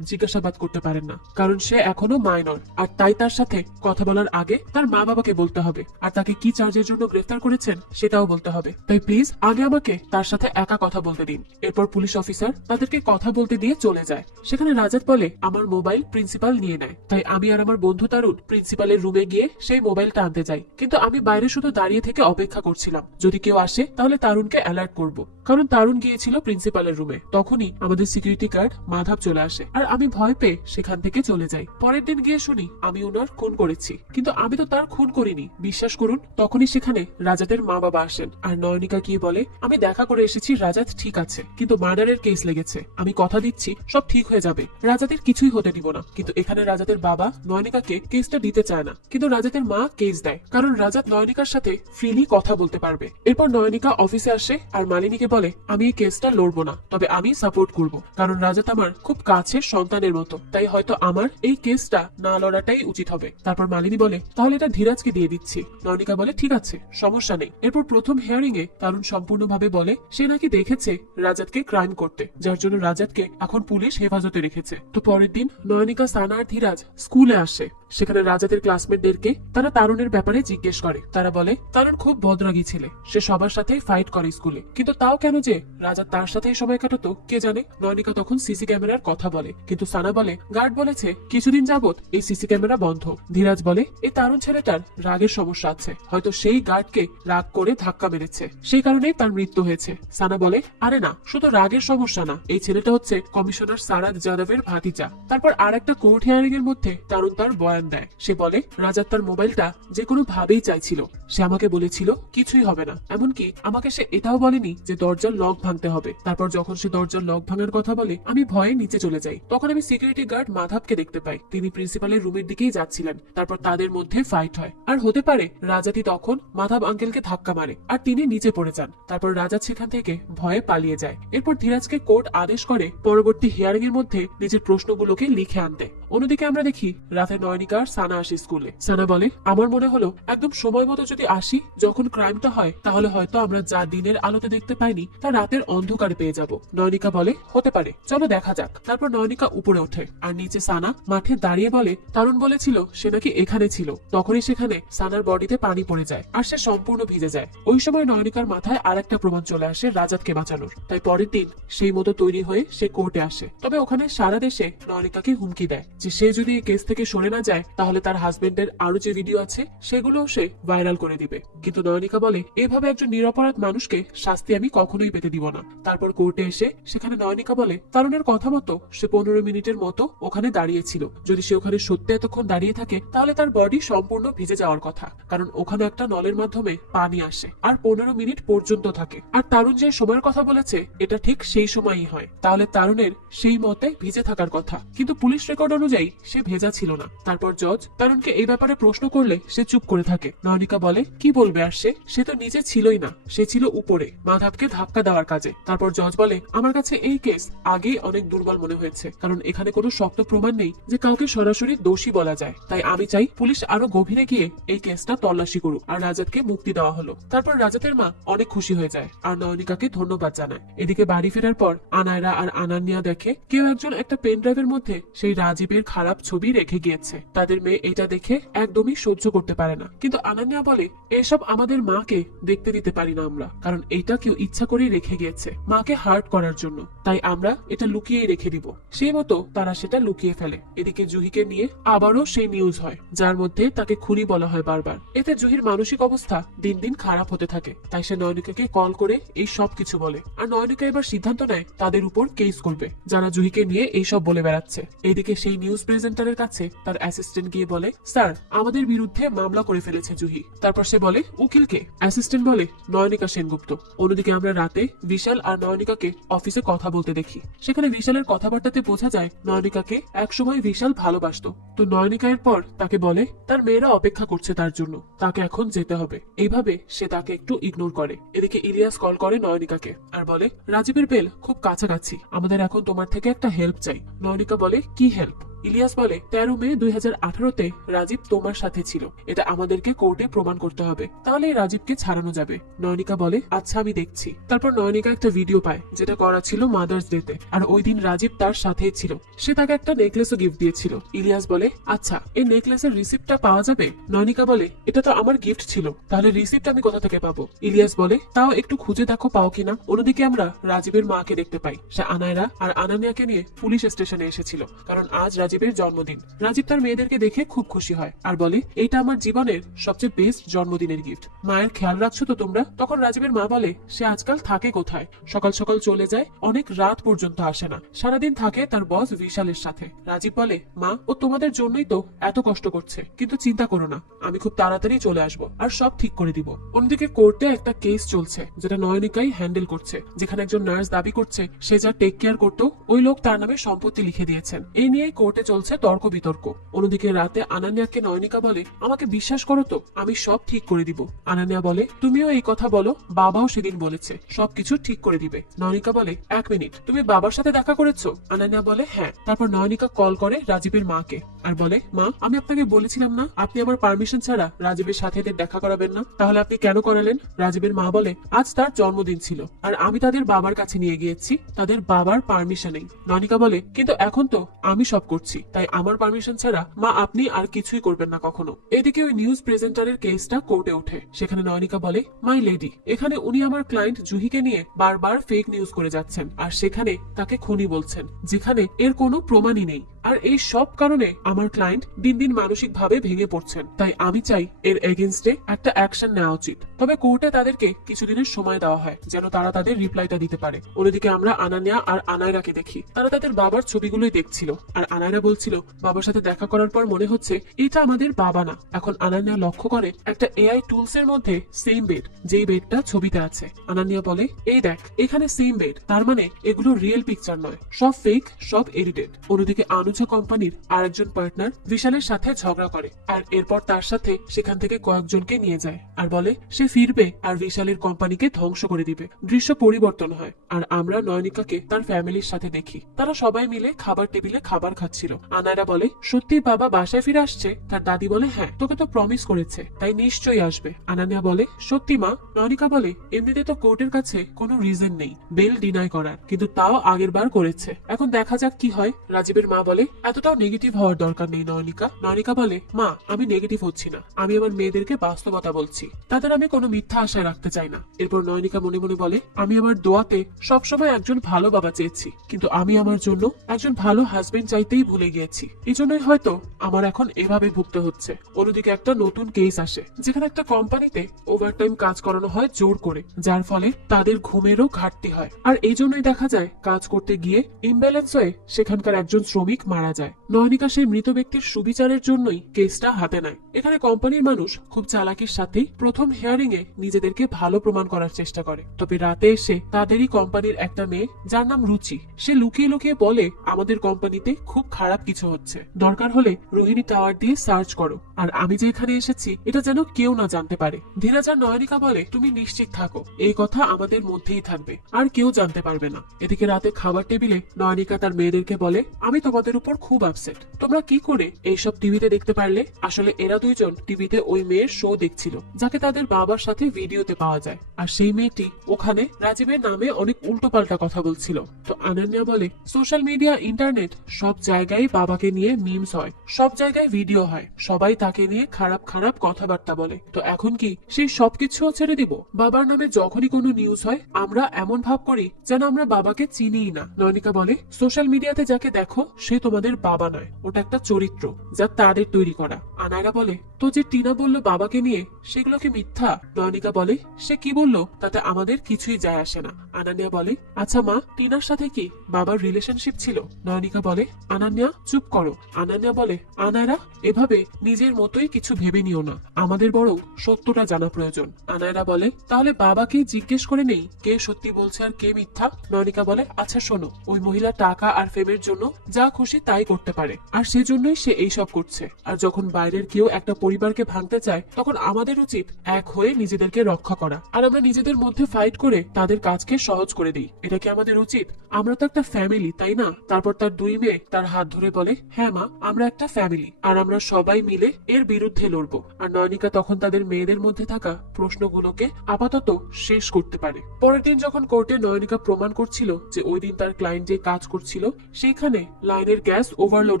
জিজ্ঞাসাবাদ করতে পারেন না, কারণ সে এখনো মাইনর, আর তাই তার সাথে কথা বলার আগে তার মা বাবাকে বলতে হবে, আর তাকে কি চার্জের জন্য গ্রেফতার করেছেন সেটাও বলতে হবে। তাই প্লিজ আগে আমাকে তার সাথে একা কথা বলতে দিন। এরপর পুলিশ অফিসার তাদেরকে কথা বলতে দিয়ে চলে যায়। সেখানে রাজাত বলে, আমার মোবাইল প্রিন্সিপাল নিয়ে নেয়, তাই আমি আর আমার বন্ধু তারুণ প্রিন্সিপালের রুমে গিয়ে সেই মোবাইলটা আনতে যাই। কিন্তু আমি বাইরে শুধু দাঁড়িয়ে থেকে অপেক্ষা করছিলাম, যদি কেউ আসে তাহলে তারুণকে অ্যালার্ট করব, কারণ তারুণ গিয়েছিল প্রিন্সিপালের রুমে। তখনই আমাদের সিকিউরিটি গার্ড মাধব চলে আসে আর আমি ভয় পেয়ে সেখান থেকে চলে যাই। পরের দিন গিয়ে শুনি আমি ওনার খুন করেছি, কিন্তু আমি তো তার খুন করিনি, বিশ্বাস করুন। তখনই সেখানে রাজাতের মা বাবা আসেন আর নয়নিকা কি বলে, আমি দেখা করে এসেছি, রাজাত ঠিক আছে, কিন্তু মার্ডারের কেস লেগেছে, আমি কথা দিচ্ছি সব ঠিক হয়ে যাবে, রাজাতের কিছুই হতে দিব না। কিন্তু এখানে রাজাতের বাবা নয়নিকাকে কেসটা দিতে চায় না, কিন্তু রাজাতের মা কেস দেয়, কারণ রাজাত নয়নিকার সাথে ফ্রিলি কথা বলতে পারবে। এরপর নয়নিকা অফিসে আসে আর মালিনীকে বলে, আমি এই কেসটা লড়বো না, তবে আমি সাপোর্ট করব, কারণ রাজাত আমার খুব কাছের সন্তানের মতো, তাই হয়তো আমার এই কেসটা না লড়াটাই উচিত হবে। তারপর মালিনী বলে, তাহলে এটা ধীরাজকে দিয়ে দিচ্ছি। নয়নিকা বলে, ঠিক আছে, সমস্যা নেই। এরপর প্রথম হিয়ারিং এ তারুণ সম্পূর্ণভাবে বলে সে নাকি দেখেছে রাজাতকে ক্রাইম করতে, যার জন্য রাজাতকে এখন পুলিশ হেফাজতে রেখেছে। তো পরের দিন নয়নিকা, সানা আর ধীরাজ স্কুলে আসে। সেখানে রাজাতের ক্লাসমেটদেরকে তারা তারুণের ব্যাপারে জিজ্ঞেস করে। তারা বলে, তারুণ খুব বদরাগী ছেলে, সে সবার সাথেই ফাইট করে স্কুলে, কিন্তু তাও কেন যে রাজাত তার সাথেই সময় কাটাতো কে জানে। নয়নিকা তখন সিসি ক্যামেরার কথা বলে, কিন্তু সানা বলে, গার্ড বলেছে কিছুদিন যাবত এই সিসি ক্যামেরা বন্ধ। ধীরাজ বলে, এই তারুণ ছেলেটার রাগের সমস্যা আছে, হয়তো সেই গার্ডকে রাগ করে ধাক্কা মেরেছে, সেই কারণেই তার মৃত্যু হয়েছে। সানা বলে, আরে না, শুধু রাগের সমস্যা না, এই ছেলেটা হচ্ছে কমিশনার সারাদ যাদবের ভাতিজা। তারপর আর একটা কোর্ট হিয়ারিং এর মধ্যে তারুণ তার বয়ান দেয়। সে বলে, রাজাত তার মোবাইলটা যে কোনো ভাবেই চাইছিল, সে আমাকে বলেছিল কিছুই হবে না, এমনকি আমাকে সে এটাও বলেনি যে দরজার লক ভাঙতে হবে। তারপর যখন সে দরজার লক ভাঙার কথা বলে, আমি ভয়ে নিচে চলে যাই। তখন আমি সিকিউরিটি গার্ড মাধবকে দেখতে পাই, তিনি প্রিন্সিপালের রুমের দিকেই যাচ্ছিলেন। তারপর তাদের মধ্যে ফাইট হয়, আর হতে পারে রাজাতি তখন মাধব আঙ্কেলকে ধাক্কা মারে আর তিনি নিচে পড়ে যান। তারপর রাজাত সেখান থেকে ভয়ে পালিয়ে যায়। এরপর ধীরাজকে কোর্ট আদেশ করে পরবর্তী হিয়ারিং এর মধ্যে নিজের প্রশ্নগুলোকে লিখে আনতে। অন্যদিকে আমরা দেখি রাতে নয়নিকা আর সানা আসে স্কুলে। সানা বলে, আমার মনে হলো একদম সময় মতো যদি আসি যখন ক্রাইমটা হয়, তাহলে হয়তো আমরা যা দিনের আলোতে দেখতে পাইনি তা রাতের অন্ধকারে পেয়ে যাব। নয়নিকা বলে, হতে পারে, চলো দেখা যাক। তারপর নয়নিকা উপরে ওঠে আর নিচে সানা মাঠে দাঁড়িয়ে বলে, তারুণ বলেছিল সে নাকি এখানে ছিল। তখনই সেখানে সানার বডিতে পানি পড়ে যায় আর সে সম্পূর্ণ ভিজে যায়। ওই সময় নয়নিকার মাথায় আর একটা প্রমাণ চলে আসে রাজাতকে বাঁচানোর। তাই পরের দিন সেই মতো তৈরি হয়ে সে কোর্টে আসে। তবে ওখানে সারা দেশে নয়নিকাকে হুমকি দেয় যে সে যদি এই কেস থেকে সরে না যায় তাহলে তার হাজবেন্ডের আরো যে ভিডিও আছে সেগুলোও সে ভাইরাল করে দিবে। কিন্তু নয়নিকা বলে, এভাবে একজন নিরপরাধ মানুষকে শাস্তি আমি কখনোই পেতে দিব না। তারপর কোর্টে এসে সেখানে নয়নিকা বলে, তারুণের কথা মতো সে 15 মিনিটের মতো ওখানে দাঁড়িয়েছিল। যদি সে ওখানে সত্যি এতক্ষণ দাঁড়িয়ে থাকে তাহলে তার বডি সম্পূর্ণ ভিজে যাওয়ার কথা, কারণ ওখানে একটা নলের মাধ্যমে পানি আসে আর 15 মিনিট পর্যন্ত থাকে। আর তারুণ যে সময়ের কথা বলেছে এটা ঠিক সেই সময়ই হয়, তাহলে তারুণের সেই মতে ভিজে থাকার কথা, কিন্তু পুলিশ রেকর্ড অনুযায়ী সে ভেজা ছিল না। তারপর জজ তারুণকে এই ব্যাপারে প্রশ্ন করলে সে চুপ করে থাকে। নয়নিকা বলে, কি বলবে আর সে তো নিচে ছিলই না, সে ছিল উপরে মাধবকে ধাক্কা দেওয়ার কাজে। তারপর জজ বলে, আমার কাছে এই কেস আগেই অনেক দুর্বল মনে হয়েছে, কারণ এখানে কোনো শক্ত প্রমাণ নেই যে কাউকে সরাসরি দোষী বলা যায়। তাই আমি চাই পুলিশ আরো গভীরে গিয়ে এই কেসটা তল্লাশি করুক। আর রাজাতকে মুক্তি দেওয়া হলো। তারপর রাজাতের মা অনেক খুশি হয়ে যায় আর নয়নিকাকে ধন্যবাদ জানায়। এদিকে বাড়ি ফেরার পর আনায়রা আর আনান্যা দেখে কেউ একজন একটা পেন ড্রাইভের মধ্যে সেই রাজীবের খারাপ ছবি রেখে গিয়েছে। তাদের মেয়ে এটা দেখে একদমই সহ্য করতে পারে না, কিন্তু আনান্যা বলে, এসব আমাদের মাকে দেখতে দিতে পারি না আমরা, কারণ এটা কেউ ইচ্ছা করেই রেখে গিয়েছে মাকে হার্ট করার জন্য, তাই আমরা এটা লুকিয়েই রেখে দিব। সেই মতো তারা সেটা লুকিয়ে ফেলে। এদিকে জুহিকে নিয়ে আবারও সেই নিউজ হয় যার মধ্যে তাকে খুনি বলা হয় বারবার। এতে জুহির মানসিক অবস্থা দিন দিন খারাপ হতে থাকে। তাই সে নয়নিকাকে কল করে এই সব কিছু বলে। আর নয়নিকা এবার সিদ্ধান্ত নেয় তাদের উপর কেস করবে যারা জুহিকে নিয়ে এইসব বলে বেড়াচ্ছে। এদিকে সেই নিউজ প্রেজেন্টারের কাছে তার অ্যাসিস্ট্যান্ট গিয়ে বলে, স্যার আমাদের বিরুদ্ধে মামলা করে ফেলেছে জুহি। তারপর সে বলে, উকিলকে? অ্যাসিস্ট্যান্ট বলে, নয়নিকা সেনগুপ্ত। অন্যদিকে আমরা রাতে বিশাল আর নয়নিকাকে অফিসে কথা বলতে দেখি। সেখানে বিশালের কথাবার্তাতে বোঝা যায় নয়নিকাকে একসময় বিশাল ভালোবাসতো। তো নয়নিকা এরপর তাকে বলে তার মেয়েরা অপেক্ষা করছে তার জন্য, তাকে এখন যেতে হবে। এইভাবে সে তাকে একটু ইগনোর করে। এদিকে ইলিয়াস কল করে নয়নিকাকে আর বলে, রাজীবের বেল খুব কাছাকাছি, আমাদের এখন তোমার থেকে একটা হেল্প চাই। নয়নিকা বলে, কি হেল্প? ইলিয়াস বলে, 13 মে 2018-তে রাজীব তোমার সাথে ছিল, এটা আমাদেরকে কোর্টে প্রমাণ করতে হবে, তাহলে রাজীবকে ছাড়ানো যাবে। নয়নিকা বলে, আচ্ছা আমি দেখছি। তারপর নয়নিকা একটা ভিডিও পায় যেটা করা ছিল মাদার্স ডেতে, আর ওই দিন রাজীব তার সাথেই ছিল। সে তাকে একটা নেকলেসও গিফট দিয়েছিল। ইলিয়াস বলে, আচ্ছা এই নেকলেসের রিসিপ্টটা পাওয়া যাবে? নয়নিকা বলে, এটা তো আমার গিফট ছিল, তাহলে রিসিপ্ট আমি কোথা থেকে পাবো? ইলিয়াস বলে, তাও একটু খুঁজে দেখো পাও কিনা। অন্যদিকে আমরা রাজীবের মাকে দেখতে পাই, সে আনায়রা আর আনানিয়াকে নিয়ে পুলিশ স্টেশনে এসেছিল, কারণ আজ রাজীবের জন্মদিন। রাজীব তার মেয়েদেরকে দেখে খুব খুশি হয় আর বলে, এইটা আমার জীবনের সবচেয়ে বেস্ট জন্মদিনের গিফট, মায়ের খেয়াল রাখছো তো তোমরা? তখন রাজীবের মা বলে, সে আজকাল থাকে কোথায়, সকাল সকাল চলে যায়, অনেক রাত পর্যন্ত আসে না, সারাদিন থাকে তার বস বিশালের সাথে। রাজীব বলে, মা ও তোমাদের জন্যই তো এত কষ্ট করছে, কিন্তু চিন্তা করো না, আমি খুব তাড়াতাড়ি চলে আসবো আর সব ঠিক করে দিব। অন্যদিকে কোর্টে একটা কেস চলছে যেটা নয়নিকাই হ্যান্ডেল করছে, যেখানে একজন নার্স দাবি করছে সে যা টেক কেয়ার করতো ওই লোক তার নামে সম্পত্তি লিখে দিয়েছেন। এই নিয়ে কোর্টে চলছে তর্ক বিতর্ক। অন্যদিকে রাতে আনানিয়াকে নয়নিকা বলে, আমাকে বিশ্বাস করো তো, আমি সব ঠিক করে দিব। আনানিয়া বলে, তুমিও এই কথা বলো, বাবাও সেদিন বলেছে সবকিছু ঠিক করে দিবে। নয়নিকা বলে, 1 মিনিট, তুমি বাবার সাথে দেখা করেছো? আনানিয়া বলে, হ্যাঁ। তারপর নয়নিকা কল করে রাজীবের মাকে আর বলে, মা আমি আপনাকে বলেছিলাম না আপনি আমার পারমিশন ছাড়া রাজীবের সাথে এদের দেখা করাবেন না, তাহলে আপনি কেন করালেন? রাজীবের মা বলে, আজ তার জন্মদিন ছিল আর আমি তাদের বাবার কাছে নিয়ে গিয়েছি তাদের বাবার পারমিশনেই। নয়নিকা বলে, কিন্তু এখন তো আমি সব করছি, তাই আমার পারমিশন ছাড়া মা আপনি আর কিছুই করবেন না কখনো। এদিকে ওই নিউজ প্রেজেন্টারের কেসটা কোর্টে ওঠে। সেখানে নয়নিকা বলে, মাই লেডি, এখানে উনি আমার ক্লায়েন্ট জুহিকে নিয়ে বারবার ফেক নিউজ করে যাচ্ছেন আর সেখানে তাকে খুনি বলছেন, যেখানে এর কোনো প্রমাণই নেই। আর এই সব কারণে আমার ক্লায়েন্ট দিন দিন মানসিক ভাবে ভেঙে পড়ছেন, তাই আমি চাই এর এগেইনস্টে একটা অ্যাকশন নেওয়া উচিত। তবে কোর্টে তাদেরকে কিছুদিনের সময় দেওয়া হয় যেন তারা তাদের রিপ্লাইটা দিতে পারে। অন্যদিকে আমরা আনানিয়া আর আনায়রাকে দেখি, তারা তাদের বাবার ছবিগুলোই দেখছিল আর আনায়রা বলছিল বাবার সাথে দেখা করার পর মনে হচ্ছে এটা আমাদের বাবা না। এখন আনানিয়া লক্ষ্য করে একটা এআই টুলস এর মধ্যে সেম বেড, যেই বেডটা ছবিতে আছে। আনানিয়া বলে, এই দেখ এখানে সেম বেড, তার মানে এগুলো রিয়েল পিকচার নয়, সব ফেক, সব এডিটেড। অন্যদিকে অনুজা কোম্পানির আরেকজন পার্টনার বিশালের সাথে ঝগড়া করে আর এরপর তার সাথে সেখান থেকে কয়েকজনকে নিয়ে যায় আর বলে সে ফিরবে আর বিশালের কোম্পানিকে ধ্বংস করে দিবে। দৃশ্য পরিবর্তন হয় আর আমরা নয়নিকাকে তার ফ্যামিলির সাথে দেখি, তারা সবাই মিলে খাবার টেবিলে খাবার খাচ্ছিল। আনায়রা বলে, সত্যি বাবা বাসায় ফিরে আসছে? তার দাদি বলে, হ্যাঁ, তোকে তো প্রমিস করেছে, তাই নিশ্চয়ই আসবে। আনানিয়া বলে, সত্যি মা? নয়নিকা বলে, এমনিতে তো কোর্টের কাছে কোনো রিজন নেই বেল ডিনাই করার, কিন্তু তাও আগের বার করেছে, এখন দেখা যাক কি হয়। রাজীবের মা বলে, এতটাও নেগেটিভ হওয়ার দরকার নেই নয়নিকা। নয়নিকা বলে, মা আমি নেগেটিভ হচ্ছি না, আমি আমার মেয়েদেরকে বাস্তবতা বলছি, তাদের আমি কোনো মিথ্যা আশায় রাখতে চাই না। এরপর নয়নিকা মনে মনে বলে, আমি আমার দোয়াতে সবসময় একজন ভালো বাবা চেয়েছি, কিন্তু আমি আমার জন্য একজন ভালো হাজবেন্ড চাইতেই ভুলে গিয়েছি, এই জন্যই হয়তো আমার এখন এভাবে ভুগতে হচ্ছে। অন্যদিকে একটা নতুন কেস আসে যেখানে একটা কোম্পানিতে ওভারটাইম কাজ করানো হয় জোর করে, যার ফলে তাদের ঘুমেরও ঘাটতি হয় আর এই জন্যই দেখা যায় কাজ করতে গিয়ে ইমব্যালেন্স হয়ে সেখানকার একজন শ্রমিক মারা যায়। নয়নিকা সেই মৃত ব্যক্তির সুবিচারের জন্যই কেসটা হাতে নেয়। এখানে কোম্পানির মানুষ খুব চালাকির সাথে প্রথম হিয়ারিং এ নিজেদেরকে ভালো প্রমাণ করার চেষ্টা করে, তবে রাতে এসে তাদেরই কোম্পানির একটা মেয়ে যার নাম রুচি, সে লুকিয়ে লুকিয়ে বলে আমাদের কোম্পানিতে খুব খারাপ কিছু হচ্ছে, দরকার হলে রোহিণী টাওয়ার দিয়ে সার্চ করো, আর আমি যে এখানে এসেছি এটা যেন কেউ না জানতে পারে। ধীরাজ আর নয়নিকা বলে, তুমি নিশ্চিত থাকো, এই কথা আমাদের মধ্যেই থাকবে, আর কেউ জানতে পারবে না। এদিকে রাতে খাবার টেবিলে নয়নিকা তার মেয়েদেরকে বলে, আমি তোমাদের উপর খুব আপসেট, তোমরা কি করে এইসব টিভিতে দেখতে পারলে? আসলে এরা দুইজন টিভিতে ওই মেয়ের শো দেখছিল যাকে তাদের বাবার সাথে ভিডিওতে পাওয়া যায়, আর সেই মেয়েটি ওখানে রাজীবের নামে অনেক উল্টোপাল্টা কথা বলছিল। তো আনান্যা বলে, সোশ্যাল মিডিয়া, ইন্টারনেট সব জায়গায় বাবাকে নিয়ে মিমস হয়, সব জায়গায় ভিডিও হয়, সবাই তাকে নিয়ে খারাপ খারাপ কথাবার্তা বলে, তো এখন কি সেই সবকিছু ছেড়ে দিব? বাবার নামে যখনই কোনো নিউজ হয় আমরা এমন ভাব করি যেন আমরা বাবাকে চিনিই না। নয়নিকা বলে, সোশ্যাল মিডিয়াতে যাকে দেখো সে তোমাদের বাবা নয়, ওটা একটা চরিত্র যা তাদের তৈরি করা। আনায়রা বলে, তো যে টিনা বলল বাবাকে নিয়ে, সেগুলো কি মিথ্যা? নয়নিকা বলে, সে কি বললো তাতে আমাদের কিছুই যায় আসে না। আনান্যা বলে, আচ্ছা মা, টিনার সাথে কি বাবার রিলেশনশিপ ছিল? নয়নিকা বলে, আনান্যা চুপ করো। আনান্যা বলে, আনায়রা, এভাবে নিজের মতোই কিছু ভেবে নিও না, আমাদের বরং সত্যটা জানা প্রয়োজন। আনায়রা বলে, তাহলে বাবাকে জিজ্ঞেস করে নেই কে সত্যি বলছে আর কে মিথ্যা। নয়নিকা বলে, আচ্ছা শোনো, ওই মহিলা টাকা আর ফেমের জন্য যা খুশি তাই করতে পারে, আর সেজন্যই সে এইসব করছে। আর যখন বাইরের কেউ একটা পরিবারকে ভাঙতে চায়, তখন আমাদের উচিত এক হয়ে নিজেদেরকে রক্ষা করা, আর আমরা নিজেদের মধ্যে ফাইট করে তাদের কাজকে সহজ করে দিই। এটা কি আমাদের উচিত? আমরা তো একটা ফ্যামিলি, তাই না? তারপর তার দুই মেয়ে তার হাত ধরে বলে, হ্যাঁ মা, আমরা একটা ফ্যামিলি, আর আমরা সবাই মিলে এর বিরুদ্ধে লড়বো। আর নয়নিকা তখন তাদের মেয়েদের মধ্যে থাকা প্রশ্নগুলোকে আপাতত শেষ করতে পারে। পরের দিন যখন কোর্টে নয়নিকা প্রমাণ করছিল যে ওই দিন তার ক্লায়েন্ট যে কাজ করছিল সেখানে লাইনের গ্যাস ওভারলোড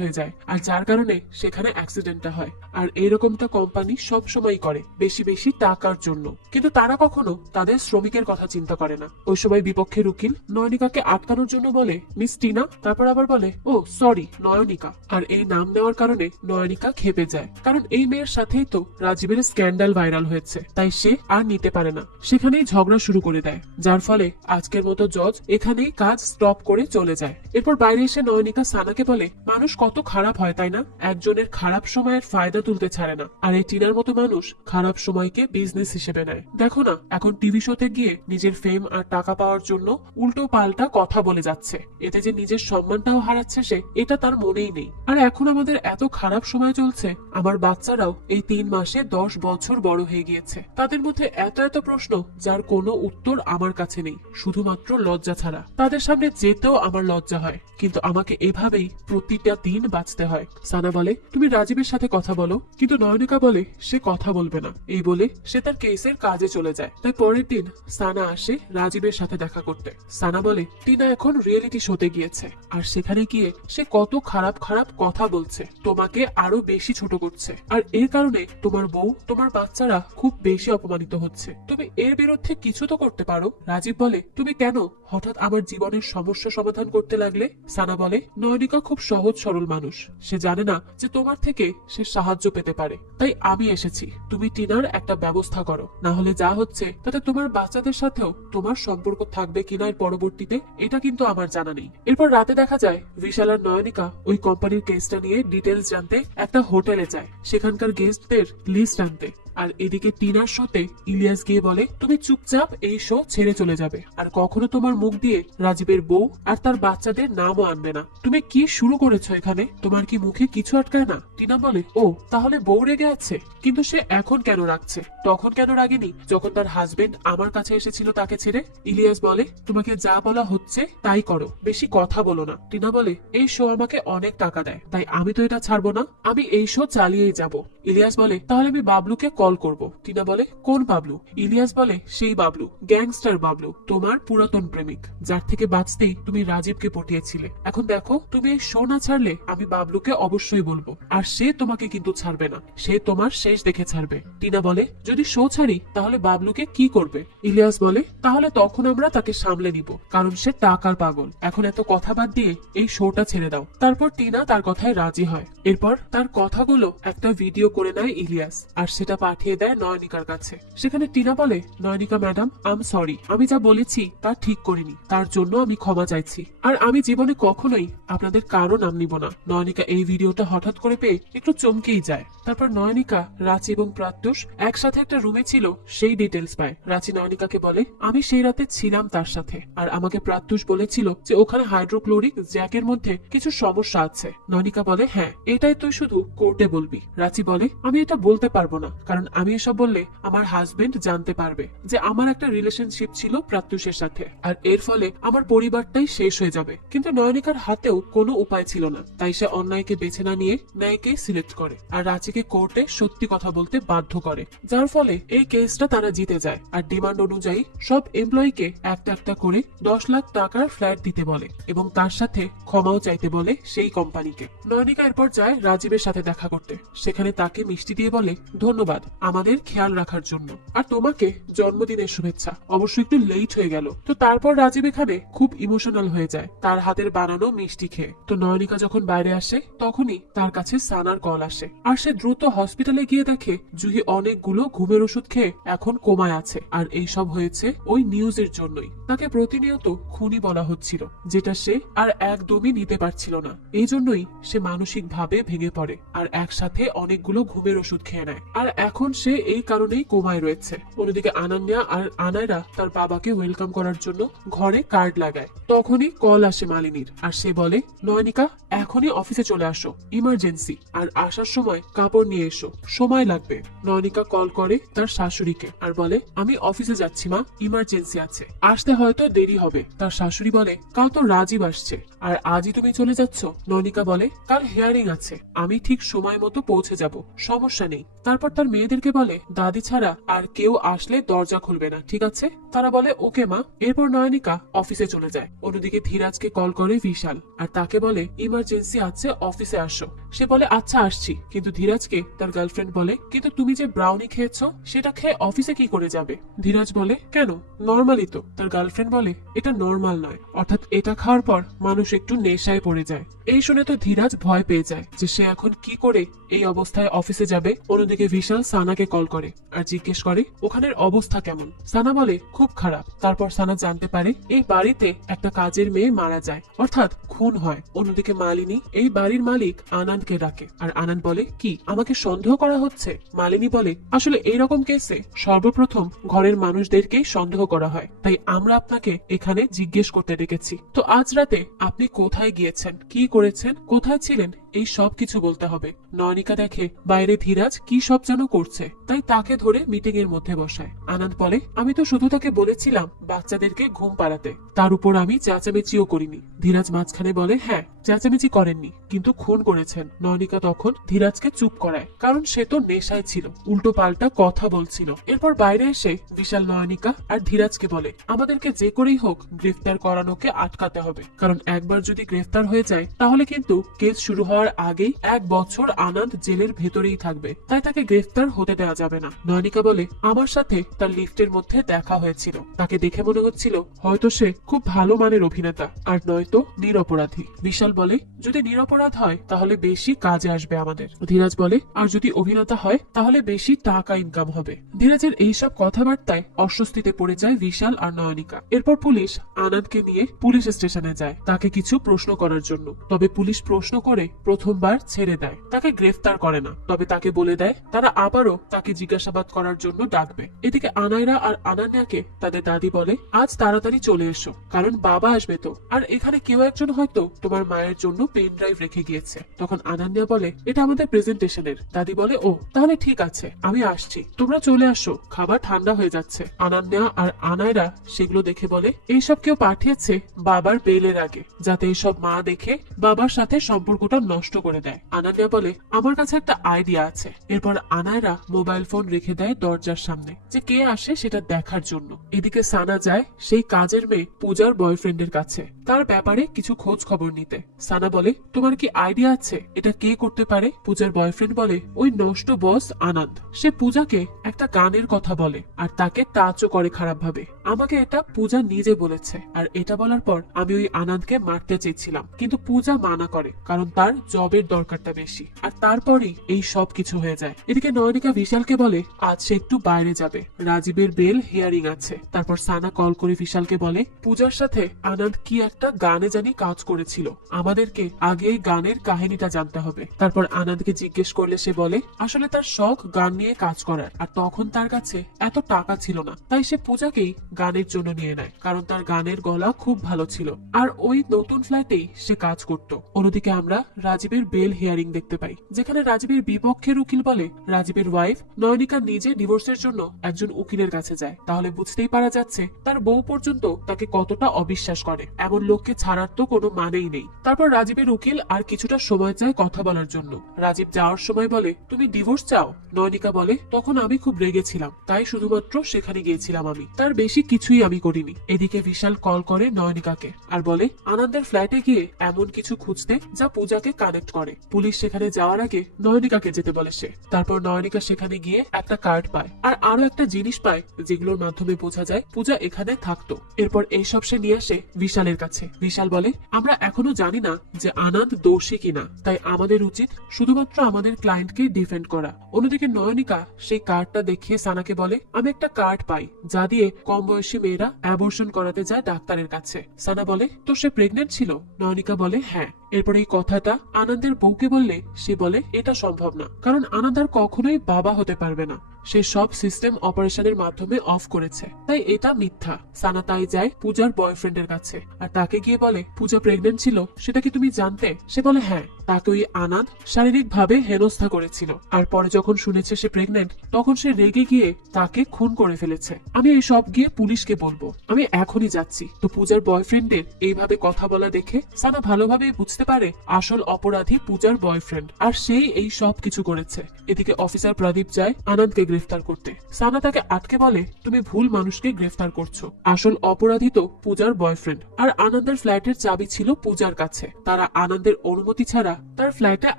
হয়ে যায়, আর যার কারণে সেখানে অ্যাক্সিডেন্টটা হয়। আর এইরকমটা কোম্পানি সব সময় করে, বেশি বেশি টাকার জন্য। কিন্তু তারা কখনো তাদের শ্রমিকের কথা চিন্তা করে না। ওই সময় বিপক্ষের উকিল নয়নিকাকে আটকানোর জন্য বলে, মিস টিনা, তারপর আবার বলে, ও সরি, নয়নিকা। আর এই নাম নেওয়ার কারণে নয়নিকা খেপে যায়, কারণ এই মেয়ের সাথেই তো রাজীবের স্ক্যান্ডাল ভাইরাল হয়েছে, তাই সে আর নিতে পারে না। সেখানেই ঝগড়া শুরু করে দেয়, যার ফলে আজকের মতো জজ এখানেই কাজ স্টপ করে চলে যায়। এরপর বাইরে এসে নয়নিকা সানাকে বলে, মানুষ কত খারাপ হয় তাই না, একজনের খারাপ সময়ের ফায়দা তুলতে ছাড়ে না, আর এই টিনার মতো মানুষ খারাপ সময়কে বিজনেস হিসেবে নেয়। দেখো না, এখন টিভি শোতে গিয়ে নিজের ফেম আর টাকা পাওয়ার জন্য উল্টো পাল্টা কথা বলে যাচ্ছে, এতে যে নিজের সম্মানটাও হারাচ্ছে সে, এটা তার মনেই নেই। আর এখন আমাদের এত খারাপ সময় চলছে, আমার বাচ্চারাও এই 3 মাসে 10 বছর বড় হয়ে গিয়েছে, তাদের মধ্যে এত এত প্রশ্ন যার কোনো উত্তর আমার কাছে নেই, শুধুমাত্র লজ্জা ছাড়া। তাদের সামনে যেতেও আমার লজ্জা হয়, কিন্তু আমাকে এভাবেই প্রতিটা দিন বাঁচতে হয়। সানা বলে, তুমি রাজীবের সাথে কথা বলো, কিন্তু নয়নিকা বলে সে কথা বলবে না। এই বলে সে তার কেসের কাজে চলে যায়। তাই পরের দিন সানা আসে রাজীবের সাথে দেখা করতে। সানা বলে, টিনা এখন রিয়েলিটি শোতে গিয়েছে, আর সেখানে গিয়ে সে কত খারাপ খারাপ কথা বলছে, তোমাকে আরো বেশি ছোট করছে, আর এর কারণে তোমার বউ, তোমার বাচ্চারা খুব বেশি অপমানিত হচ্ছে। তুমি এর বিরুদ্ধে কিছু তো করতে পারো। রাজীব বলে, তুমি কেন হঠাৎ আমার জীবনের সমস্যা সমাধান করতে লাগলে? সানা বলে, নয়নিকা খুব সহজ সরল মানুষ, সে জানে না যে তোমার থেকে সে সাহায্য পেতে পারে, তাই আমি এসেছি। তুমি টিনার একটা ব্যবস্থা করো, না হলে যা হচ্ছে তাতে তোমার বাচ্চাদের সাথেও তোমার সম্পর্ক থাকবে কিনা এর পরবর্তীতে এটা কিন্তু আমার জানা নেই। এরপর রাতে দেখা যায় বিশাল আর নয়নিকা ওই কোম্পানির কেসটা নিয়ে ডিটেলস জানতে একটা হোটেলে যায়, সেখানকার গেস্টদের লিস্ট আনতে। আর এদিকে টিনার শোতে ইলিয়াস গিয়ে বলে, তুমি চুপচাপ এই শো ছেড়ে চলে যাবে, আর কখনো তোমার মুখ দিয়ে রাজীবের বউ আর তার বাচ্চাদের নামও আনবে না। তুমি কি শুরু করেছো এখানে? তোমার কি মুখে কিছু আটকায় না? টিনা বলে, ও তাহলে বউ রেগে আছে, কিন্তু সে এখন কেন রাখছে, তখন কেন রাগেনি যখন তার হাজবেন্ড আমার কাছে এসেছিল তাকে ছেড়ে? ইলিয়াস বলে, তোমাকে যা বলা হচ্ছে তাই করো, বেশি কথা বলো না। টিনা বলে, এই শো আমাকে অনেক টাকা দেয়, তাই আমি তো এটা ছাড়বো না, আমি এই শো চালিয়েই যাব। ইলিয়াস বলে, তাহলে আমি বাবলুকে কল করব। টিনা বলে, কোন বাবলু? ইলিয়াস বলে, সেই বাবলু, গ্যাংস্টার বাবলু, তোমার পুরাতন প্রেমিক, যার থেকে বাঁচতেই তুমি রাজীবকে পটিয়েছিলে। এখন দেখো, তুমি এই শো না ছাড়লে আমি বাবলুকে অবশ্যই বলবো, আর সে তোমাকে কিন্তু ছাড়বে না, সে তোমার শেষ দেখে ছাড়বে। টিনা বলে, যদি শো ছাড়ি তাহলে বাবলুকে কি করবে? ইলিয়াস বলে, তাহলে তখন আমরা তাকে সামলে নিব, কারণ সে টাকার পাগল। এখন এত কথা বাদ দিয়ে এই শোটা ছেড়ে দাও। তারপর টিনা তার কথায় রাজি হয়। এরপর তার কথাগুলো একটা ভিডিও করে নেয় ইলিয়াস, আর সেটা পাঠিয়ে দেয় নয়নিকার কাছে। সেখানে টিনা বলে, নয়নিকা ম্যাডাম, আম সরি, আমি যা বলেছি তা ঠিক করিনি, তার জন্য আমি ক্ষমা চাইছি, আর আমি জীবনে কখনোই আপনাদের কারো নাম নিব না। নয়নিকা এই ভিডিওটা হঠাৎ করে পেয়ে একটু চমকেই যায়। তারপর নয়নিকা, রাঁচি এবং প্রাত্যুষ একসাথে একটা রুমে ছিল সেই ডিটেলস পায়। রাঁচি নয়নিকাকে বলে, আমি সেই রাতে ছিলাম তার সাথে, আর আমাকে প্রাত্যুষ বলেছিল যে ওখানে হাইড্রোক্লোরিক জ্যাকের মধ্যে কিছু সমস্যা আছে। নয়নিকা বলে, হ্যাঁ, এটাই তুই শুধু কোর্টে বলবি। রাঁচি বলে, আমি এটা বলতে পারবো না, কারণ আমি এসব বললে আমার হাজবেন্ড জানতে পারবে যে আমার একটা রিলেশনশিপ ছিল প্রাত্যুষের সাথে, আর এর ফলে আমার পরিবারটাই শেষ হয়ে যাবে। কিন্তু নয়নিকার হাতেও কোনো উপায় ছিল না, তাই সে অন্যায়কে বেছে না নিয়ে ন্যায়কে সিলেক্ট করে, আর রাঁচিকে কোর্টে সত্যি কথা বলতে বাধ্য করে, যার ফলে এই কেসটা তারা জিতে যায়। আর ডিমান্ড অনুযায়ী সব এমপ্লয়িকে একটা একটা করে 10 লাখ টাকার ফ্ল্যাট দিতে বলে, এবং তার সাথে ক্ষমাও চাইতে বলে সেই কোম্পানিকে। নয়নিকা এরপর যায় রাজীবের সাথে দেখা করতে, সেখানে তাকে মিষ্টি দিয়ে বলে, ধন্যবাদ, আমাদের খেয়াল রাখার জন্য, আর তোমাকে জন্মদিনের শুভেচ্ছা। অবশ্য একটু লেট হয়ে গেল। তো তারপর রাজীব এখানে খুব ইমোশনাল হয়ে যায় তার হাতের বানানো মিষ্টি খেয়ে। তো নয়নিকা যখন বাইরে আসে তখনই তার কাছে সানার কল আসে, আর সে দ্রুত হসপিটালে গিয়ে দেখে জুহি অনেকগুলো ঘুমের ওষুধ খেয়ে এখন কোমায় আছে। আর এই সব হয়েছে ওই নিউজের জন্যই। তাকে প্রতিনিয়ত খুনি বলা হচ্ছিল, যেটা সে আর একদমই নিতে পারছিল না। এই জন্যই সে মানসিক ভাবে ভেঙে পড়ে আর একসাথে অনেকগুলো ঘুমের ওষুধ খেয়ে নেয়। আর এখন সে এই কারণেই কোমায় রয়েছে। অন্যদিকে আনান্যা আর আনায়রা তার বাবাকে ওয়েলকাম করার জন্য ঘরে কার্ড লাগায়। তখনই কল আসে মালিনীর, আর সে বলে, নয়নিকা এখনই অফিসে চলে আসো, ইমার্জেন্সি, আর আসার সময় কাপড় নিয়ে এসো, সময় লাগবে। নয়নিকা কল করে তার শাশুড়িকে আর বলে, আমি অফিসে যাচ্ছি মা, ইমার্জেন্সি আছে, আসতে হয়তো দেরি হবে। তার শাশুড়ি বলে, কাল তো রাজীব আসছে, আর আজই তুমি চলে যাচ্ছ? নয়নিকা বলে, কাল হিয়ারিং আছে, আমি ঠিক সময় মতো পৌঁছে যাব, সমস্যা নেই। তারপর তার মেয়েদেরকে বলে, দাদি ছাড়া আর কেউ আসলে দরজা খুলবে না, ঠিক আছে? তারা বলে, ওকে মা। এরপর নয়নিকা অফিসে চলে যায়। অন্যদিকে ধীরাজকে কল করে বিশাল আর তাকে বলে, ইমার্জেন্সি আছে, অফিসে আসো। সে বলে, আচ্ছা আসছি। কিন্তু ধীরাজকে তার গার্লফ্রেন্ড বলে, কিন্তু তুমি যে ব্রাউনি খেয়েছো সেটা খেয়ে অফিসে কি করে যাবে? ধীরাজ বলে, কেন, নর্মালি তো। তার গার্লফ্রেন্ড বলে, এটা নর্মাল নয়, অর্থাৎ এটা খাওয়ার পর মানুষ একটু নেশায় পড়ে যায়। এই শুনে তো ধীরাজ ভয় পেয়ে যায় যে সে এখন কি করে এই অবস্থায় অফিসে যাবে। অন্যদিকে বিশাল সানাকে কল করে আর জিজ্ঞেস করে ওখানের অবস্থা কেমন। সানা বলে, খুব খারাপ। তারপর সানা জানতে পারে এই বাড়িতে একটা কাজের মেয়ে মারা যায়, অর্থাৎ খুন হয়। অন্যদিকে মালিনী এই বাড়ির মালিক আনন্দকে ডাকে আর আনন্দ বলে, কি আমাকে সন্দেহ করা হচ্ছে? মালিনী বলে, আসলে এইরকম কেসে সর্বপ্রথম ঘরের মানুষদেরকেই সন্দেহ করা হয়, তাই আমরা আপনাকে এখানে জিজ্ঞেস করতে ডেকেছি। তো আজ রাতে আপনি কোথায় গিয়েছেন, কি করেছেন, কোথায় ছিলেন, এই সব কিছু বলতে হবে। নয়নিকা দেখে বাইরে ধীরাজ কি সব যেন করছে, তাই তাকে ধরে মিটিং এর মধ্যে বসায়। আনন্দ বলে, আমি তো শুধু তাকে বলেছিলাম বাচ্চাদেরকে ঘুম পাড়াতে, তার উপর আমি চেঁচামেচিও করিনি। ধীরাজ মাঝখানে বলে, হ্যাঁ চেঁচামেচি করেননি, কিন্তু খুন করেছেন। নয়নিকা তখন ধীরাজকে চুপ করায়, কারণ সে তো নেশায় ছিল, উল্টো পাল্টা কথা বলছিল। এরপর বাইরে এসে বিশাল নয়নিকা আর ধীরাজকে বলে, আমাদেরকে যে করেই হোক গ্রেফতার করানোকে আটকাতে হবে, কারণ একবার যদি গ্রেফতার হয়ে যায় তাহলে কিন্তু কেস শুরু হওয়ার আগেই 1 বছর আনন্দ জেলের ভেতরেই থাকবে, তাই তাকে গ্রেফতার হতে দেওয়া যাবে না। নয়নিকা বলে, আমার সাথে তার লিফটের মধ্যে দেখা হয়েছিল, তাকে দেখে মনে হচ্ছিল হয়তো সে খুব ভালো মানের অভিনেতা আর নয়তো নিরপরাধী। বিশাল বলে, যদি নিরপরাধ হয় তাহলে বেশি কাজে আসবে আমাদের। ধীরাজ বলে, আর যদি অভিনেতা হয় তাহলে বেশি টাকা ইনকাম হবে। ধীরাজের এইসব কথাবার্তায় অস্বস্তিতে পড়ে যায় বিশাল আর নয়নিকা। এরপর পুলিশ আনন্দকে নিয়ে পুলিশ স্টেশনে যায় তাকে কিছু প্রশ্ন করার জন্য। তবে পুলিশ প্রশ্ন করে প্রথমবার ছেড়ে দেয়, তাকে গ্রেফতার করে না। তবে তাকে বলে দেয় তারা আবারও তাকে জিজ্ঞাসাবাদ করার জন্য ডাকবে। এদিকে আনায়রা আর আনান্যাকে তাদের দাদি বলে, আজ তাড়াতাড়ি চলে এসো, কারণ বাবা আসবে তো, আর এখানে কেউ একজন হয়তো তোমার মায়ের জন্য পেন ড্রাইভ রেখে গিয়েছে। তখন আনান্যা বলে, এটা আমাদের প্রেজেন্টেশনের। দাদি বলে, ও তাহলে ঠিক আছে, আমি আসছি, তোমরা চলে আসো, খাবার ঠান্ডা হয়ে যাচ্ছে। আনান্যা আর আনায়রা সেগুলো দেখে বলে, এইসব কেউ পাঠিয়েছে বাবার বেলের আগে, যাতে এইসব মা দেখে বাবার সাথে সম্পর্কটা নষ্ট করে দেয়। আনান্যা বলে, আমার কাছে একটা আইডিয়া আছে। এরপর আনায়রা মোবাইল ফোন রেখে দেয় দরজার সামনে, যে কে আসে সেটা দেখার জন্য। এদিকে সানা যায় সেই কাজের মেয়ে পূজার বয়ফ্রেন্ডের কাছে তার ব্যাপারে কিছু খোঁজ খবর নিতে। সানা বলে, তোমার কি আইডিয়া আছে এটা কে করতে পারে? পূজার বয়ফ্রেন্ড বলে, ওই নষ্ট বস আনন্দ। সে পূজাকে একটা গানের কথা বলে আর তাকে টাচও করে খারাপ ভাবে। আমাকে এটা পূজা নিজে বলেছে, আর এটা বলার পর আমি ওই আনন্দকে মারতে চেয়েছিলাম, কিন্তু পূজা মানা করে, কারণ তার জবের দরকারটা বেশি। আর তারপরই এই সব কিছু হয়ে যায়। এদিকে নয়নিকা বিশালকে বলে, আজ সে একটু বাইরে যাবে, রাজীবের বেল হিয়ারিং আছে। তারপর সানা কল করে বিশালকে বলে, পূজার সাথে আনন্দ কি একটা গানে জানি কাজ করেছিল, আমাদেরকে আগে এই গানের কাহিনীটা জানতে হবে। তারপর আনন্দকে জিজ্ঞেস করলে সে বলে, আসলে তার শখ গান নিয়ে কাজ করার, আর তখন তার কাছে এত টাকা ছিল না, তাই সে পূজাকেই গানের জন্য নিয়ে নেয়, কারণ তার গানের গলা খুব ভালো ছিল, আর ওই নতুন ফ্ল্যাটেই সে কাজ করত। অন্যদিকে আমরা রাজীবের বেল হিয়ারিং দেখতে পাই, যেখানে রাজীবের বিপক্ষের উকিল বলে রাজীবের ওয়াইফ নয়নিকা নিজে ডিভোর্সের জন্য একজন উকিলের কাছে যায়। তাহলে বুঝতেই পারা যাচ্ছে তার বউ পর্যন্ত তাকে কতটা অবিশ্বাস করে। এমন এমন লোককে ছাড়ার তো কোনো মানেই নেই। তারপর রাজীবের উকিল আর কিছুটা সময় চায় কথা বলার জন্য। রাজীব যাওয়ার সময় বলে, তুমি ডিভোর্স চাও? নয়নিকা বলে, তখন আমি খুব রেগেছিলাম, তাই শুধুমাত্র সেখানে গিয়েছিলাম, আমি তার বেশি কিছুই আমি করিনি। এদিকে বিশাল কল করে নয়নিকাকে আর বলে আনন্দের ফ্ল্যাটে গিয়ে এমন কিছু খুঁজতে যা পূজাকে কানেক্ট করে। পুলিশ সেখানে যাওয়ার আগে নয়নিকাকে যেতে বলে সে। তারপর নয়নিকা সেখানে গিয়ে একটা কার্ড পায় আর আরো একটা জিনিস পায় যেগুলোর মাধ্যমে বোঝা যায় পূজা এখানে থাকতো। এরপর এইসব সে নিয়ে আসে বিশালের কাছে। বিশাল বলে, আমরা এখনো জানি না যে আনন্দ দোষী কিনা, তাই আমাদের উচিত শুধুমাত্র আমাদের ক্লায়েন্টকে ডিফেন্ড করা। অন্যদিকে নয়নিকা সেই কার্ডটা দেখিয়ে সানাকে বলে, আমি একটা কার্ড পাই যা দিয়ে কম বয়সী মেয়েরা অ্যাবর্শন করাতে যায় ডাক্তারের কাছে। সানা বলে, তো সে প্রেগনেন্ট ছিল? নয়নিকা বলে, হ্যাঁ। এরপর এই কথাটা আনন্দের বউকে বললে সে বলে এটা সম্ভব না, কারণ আনন্দ আর কখনোই বাবা হতে পারবে না। সে সব সিস্টেম অপারেশনের মাধ্যমে অফ করেছে, তাই এটা মিথ্যা। সানা তাই যায় পূজার বয়ফ্রেন্ডের কাছে আর তাকে গিয়ে বলে, পূজা প্রেগনেন্ট ছিল, সেটা কি তুমি জানতে? সে বলে হ্যাঁ, তাকে ওই আনন্দ শারীরিক ভাবে হেনস্থা করেছিল, আর পরে যখন শুনেছে সে প্রেগনেন্ট তখন সে রেগে গিয়ে তাকে খুন করে ফেলেছে। আমি এই সব গিয়ে পুলিশকে বলবো, আমি এখনই যাচ্ছি। তো পূজার বয়ফ্রেন্ডের এইভাবে কথা বলা দেখে সানা ভালোভাবেই বুঝতে পারে আসল অপরাধী পূজার বয়ফ্রেন্ড, আর সেই এই সব কিছু করেছে। এদিকে অফিসার প্রদীপ যায় আনন্দকে গ্রেফতার করতে। সানা তাকে আটকে বলে, তুমি ভুল মানুষকে গ্রেফতার করছো, আসল অপরাধী তো পূজার বয়ফ্রেন্ড। আর আনন্দের ফ্ল্যাটের চাবি ছিল পূজার কাছে, তারা আনন্দের অনুমতি ছাড়া তার ফ্ল্যাটে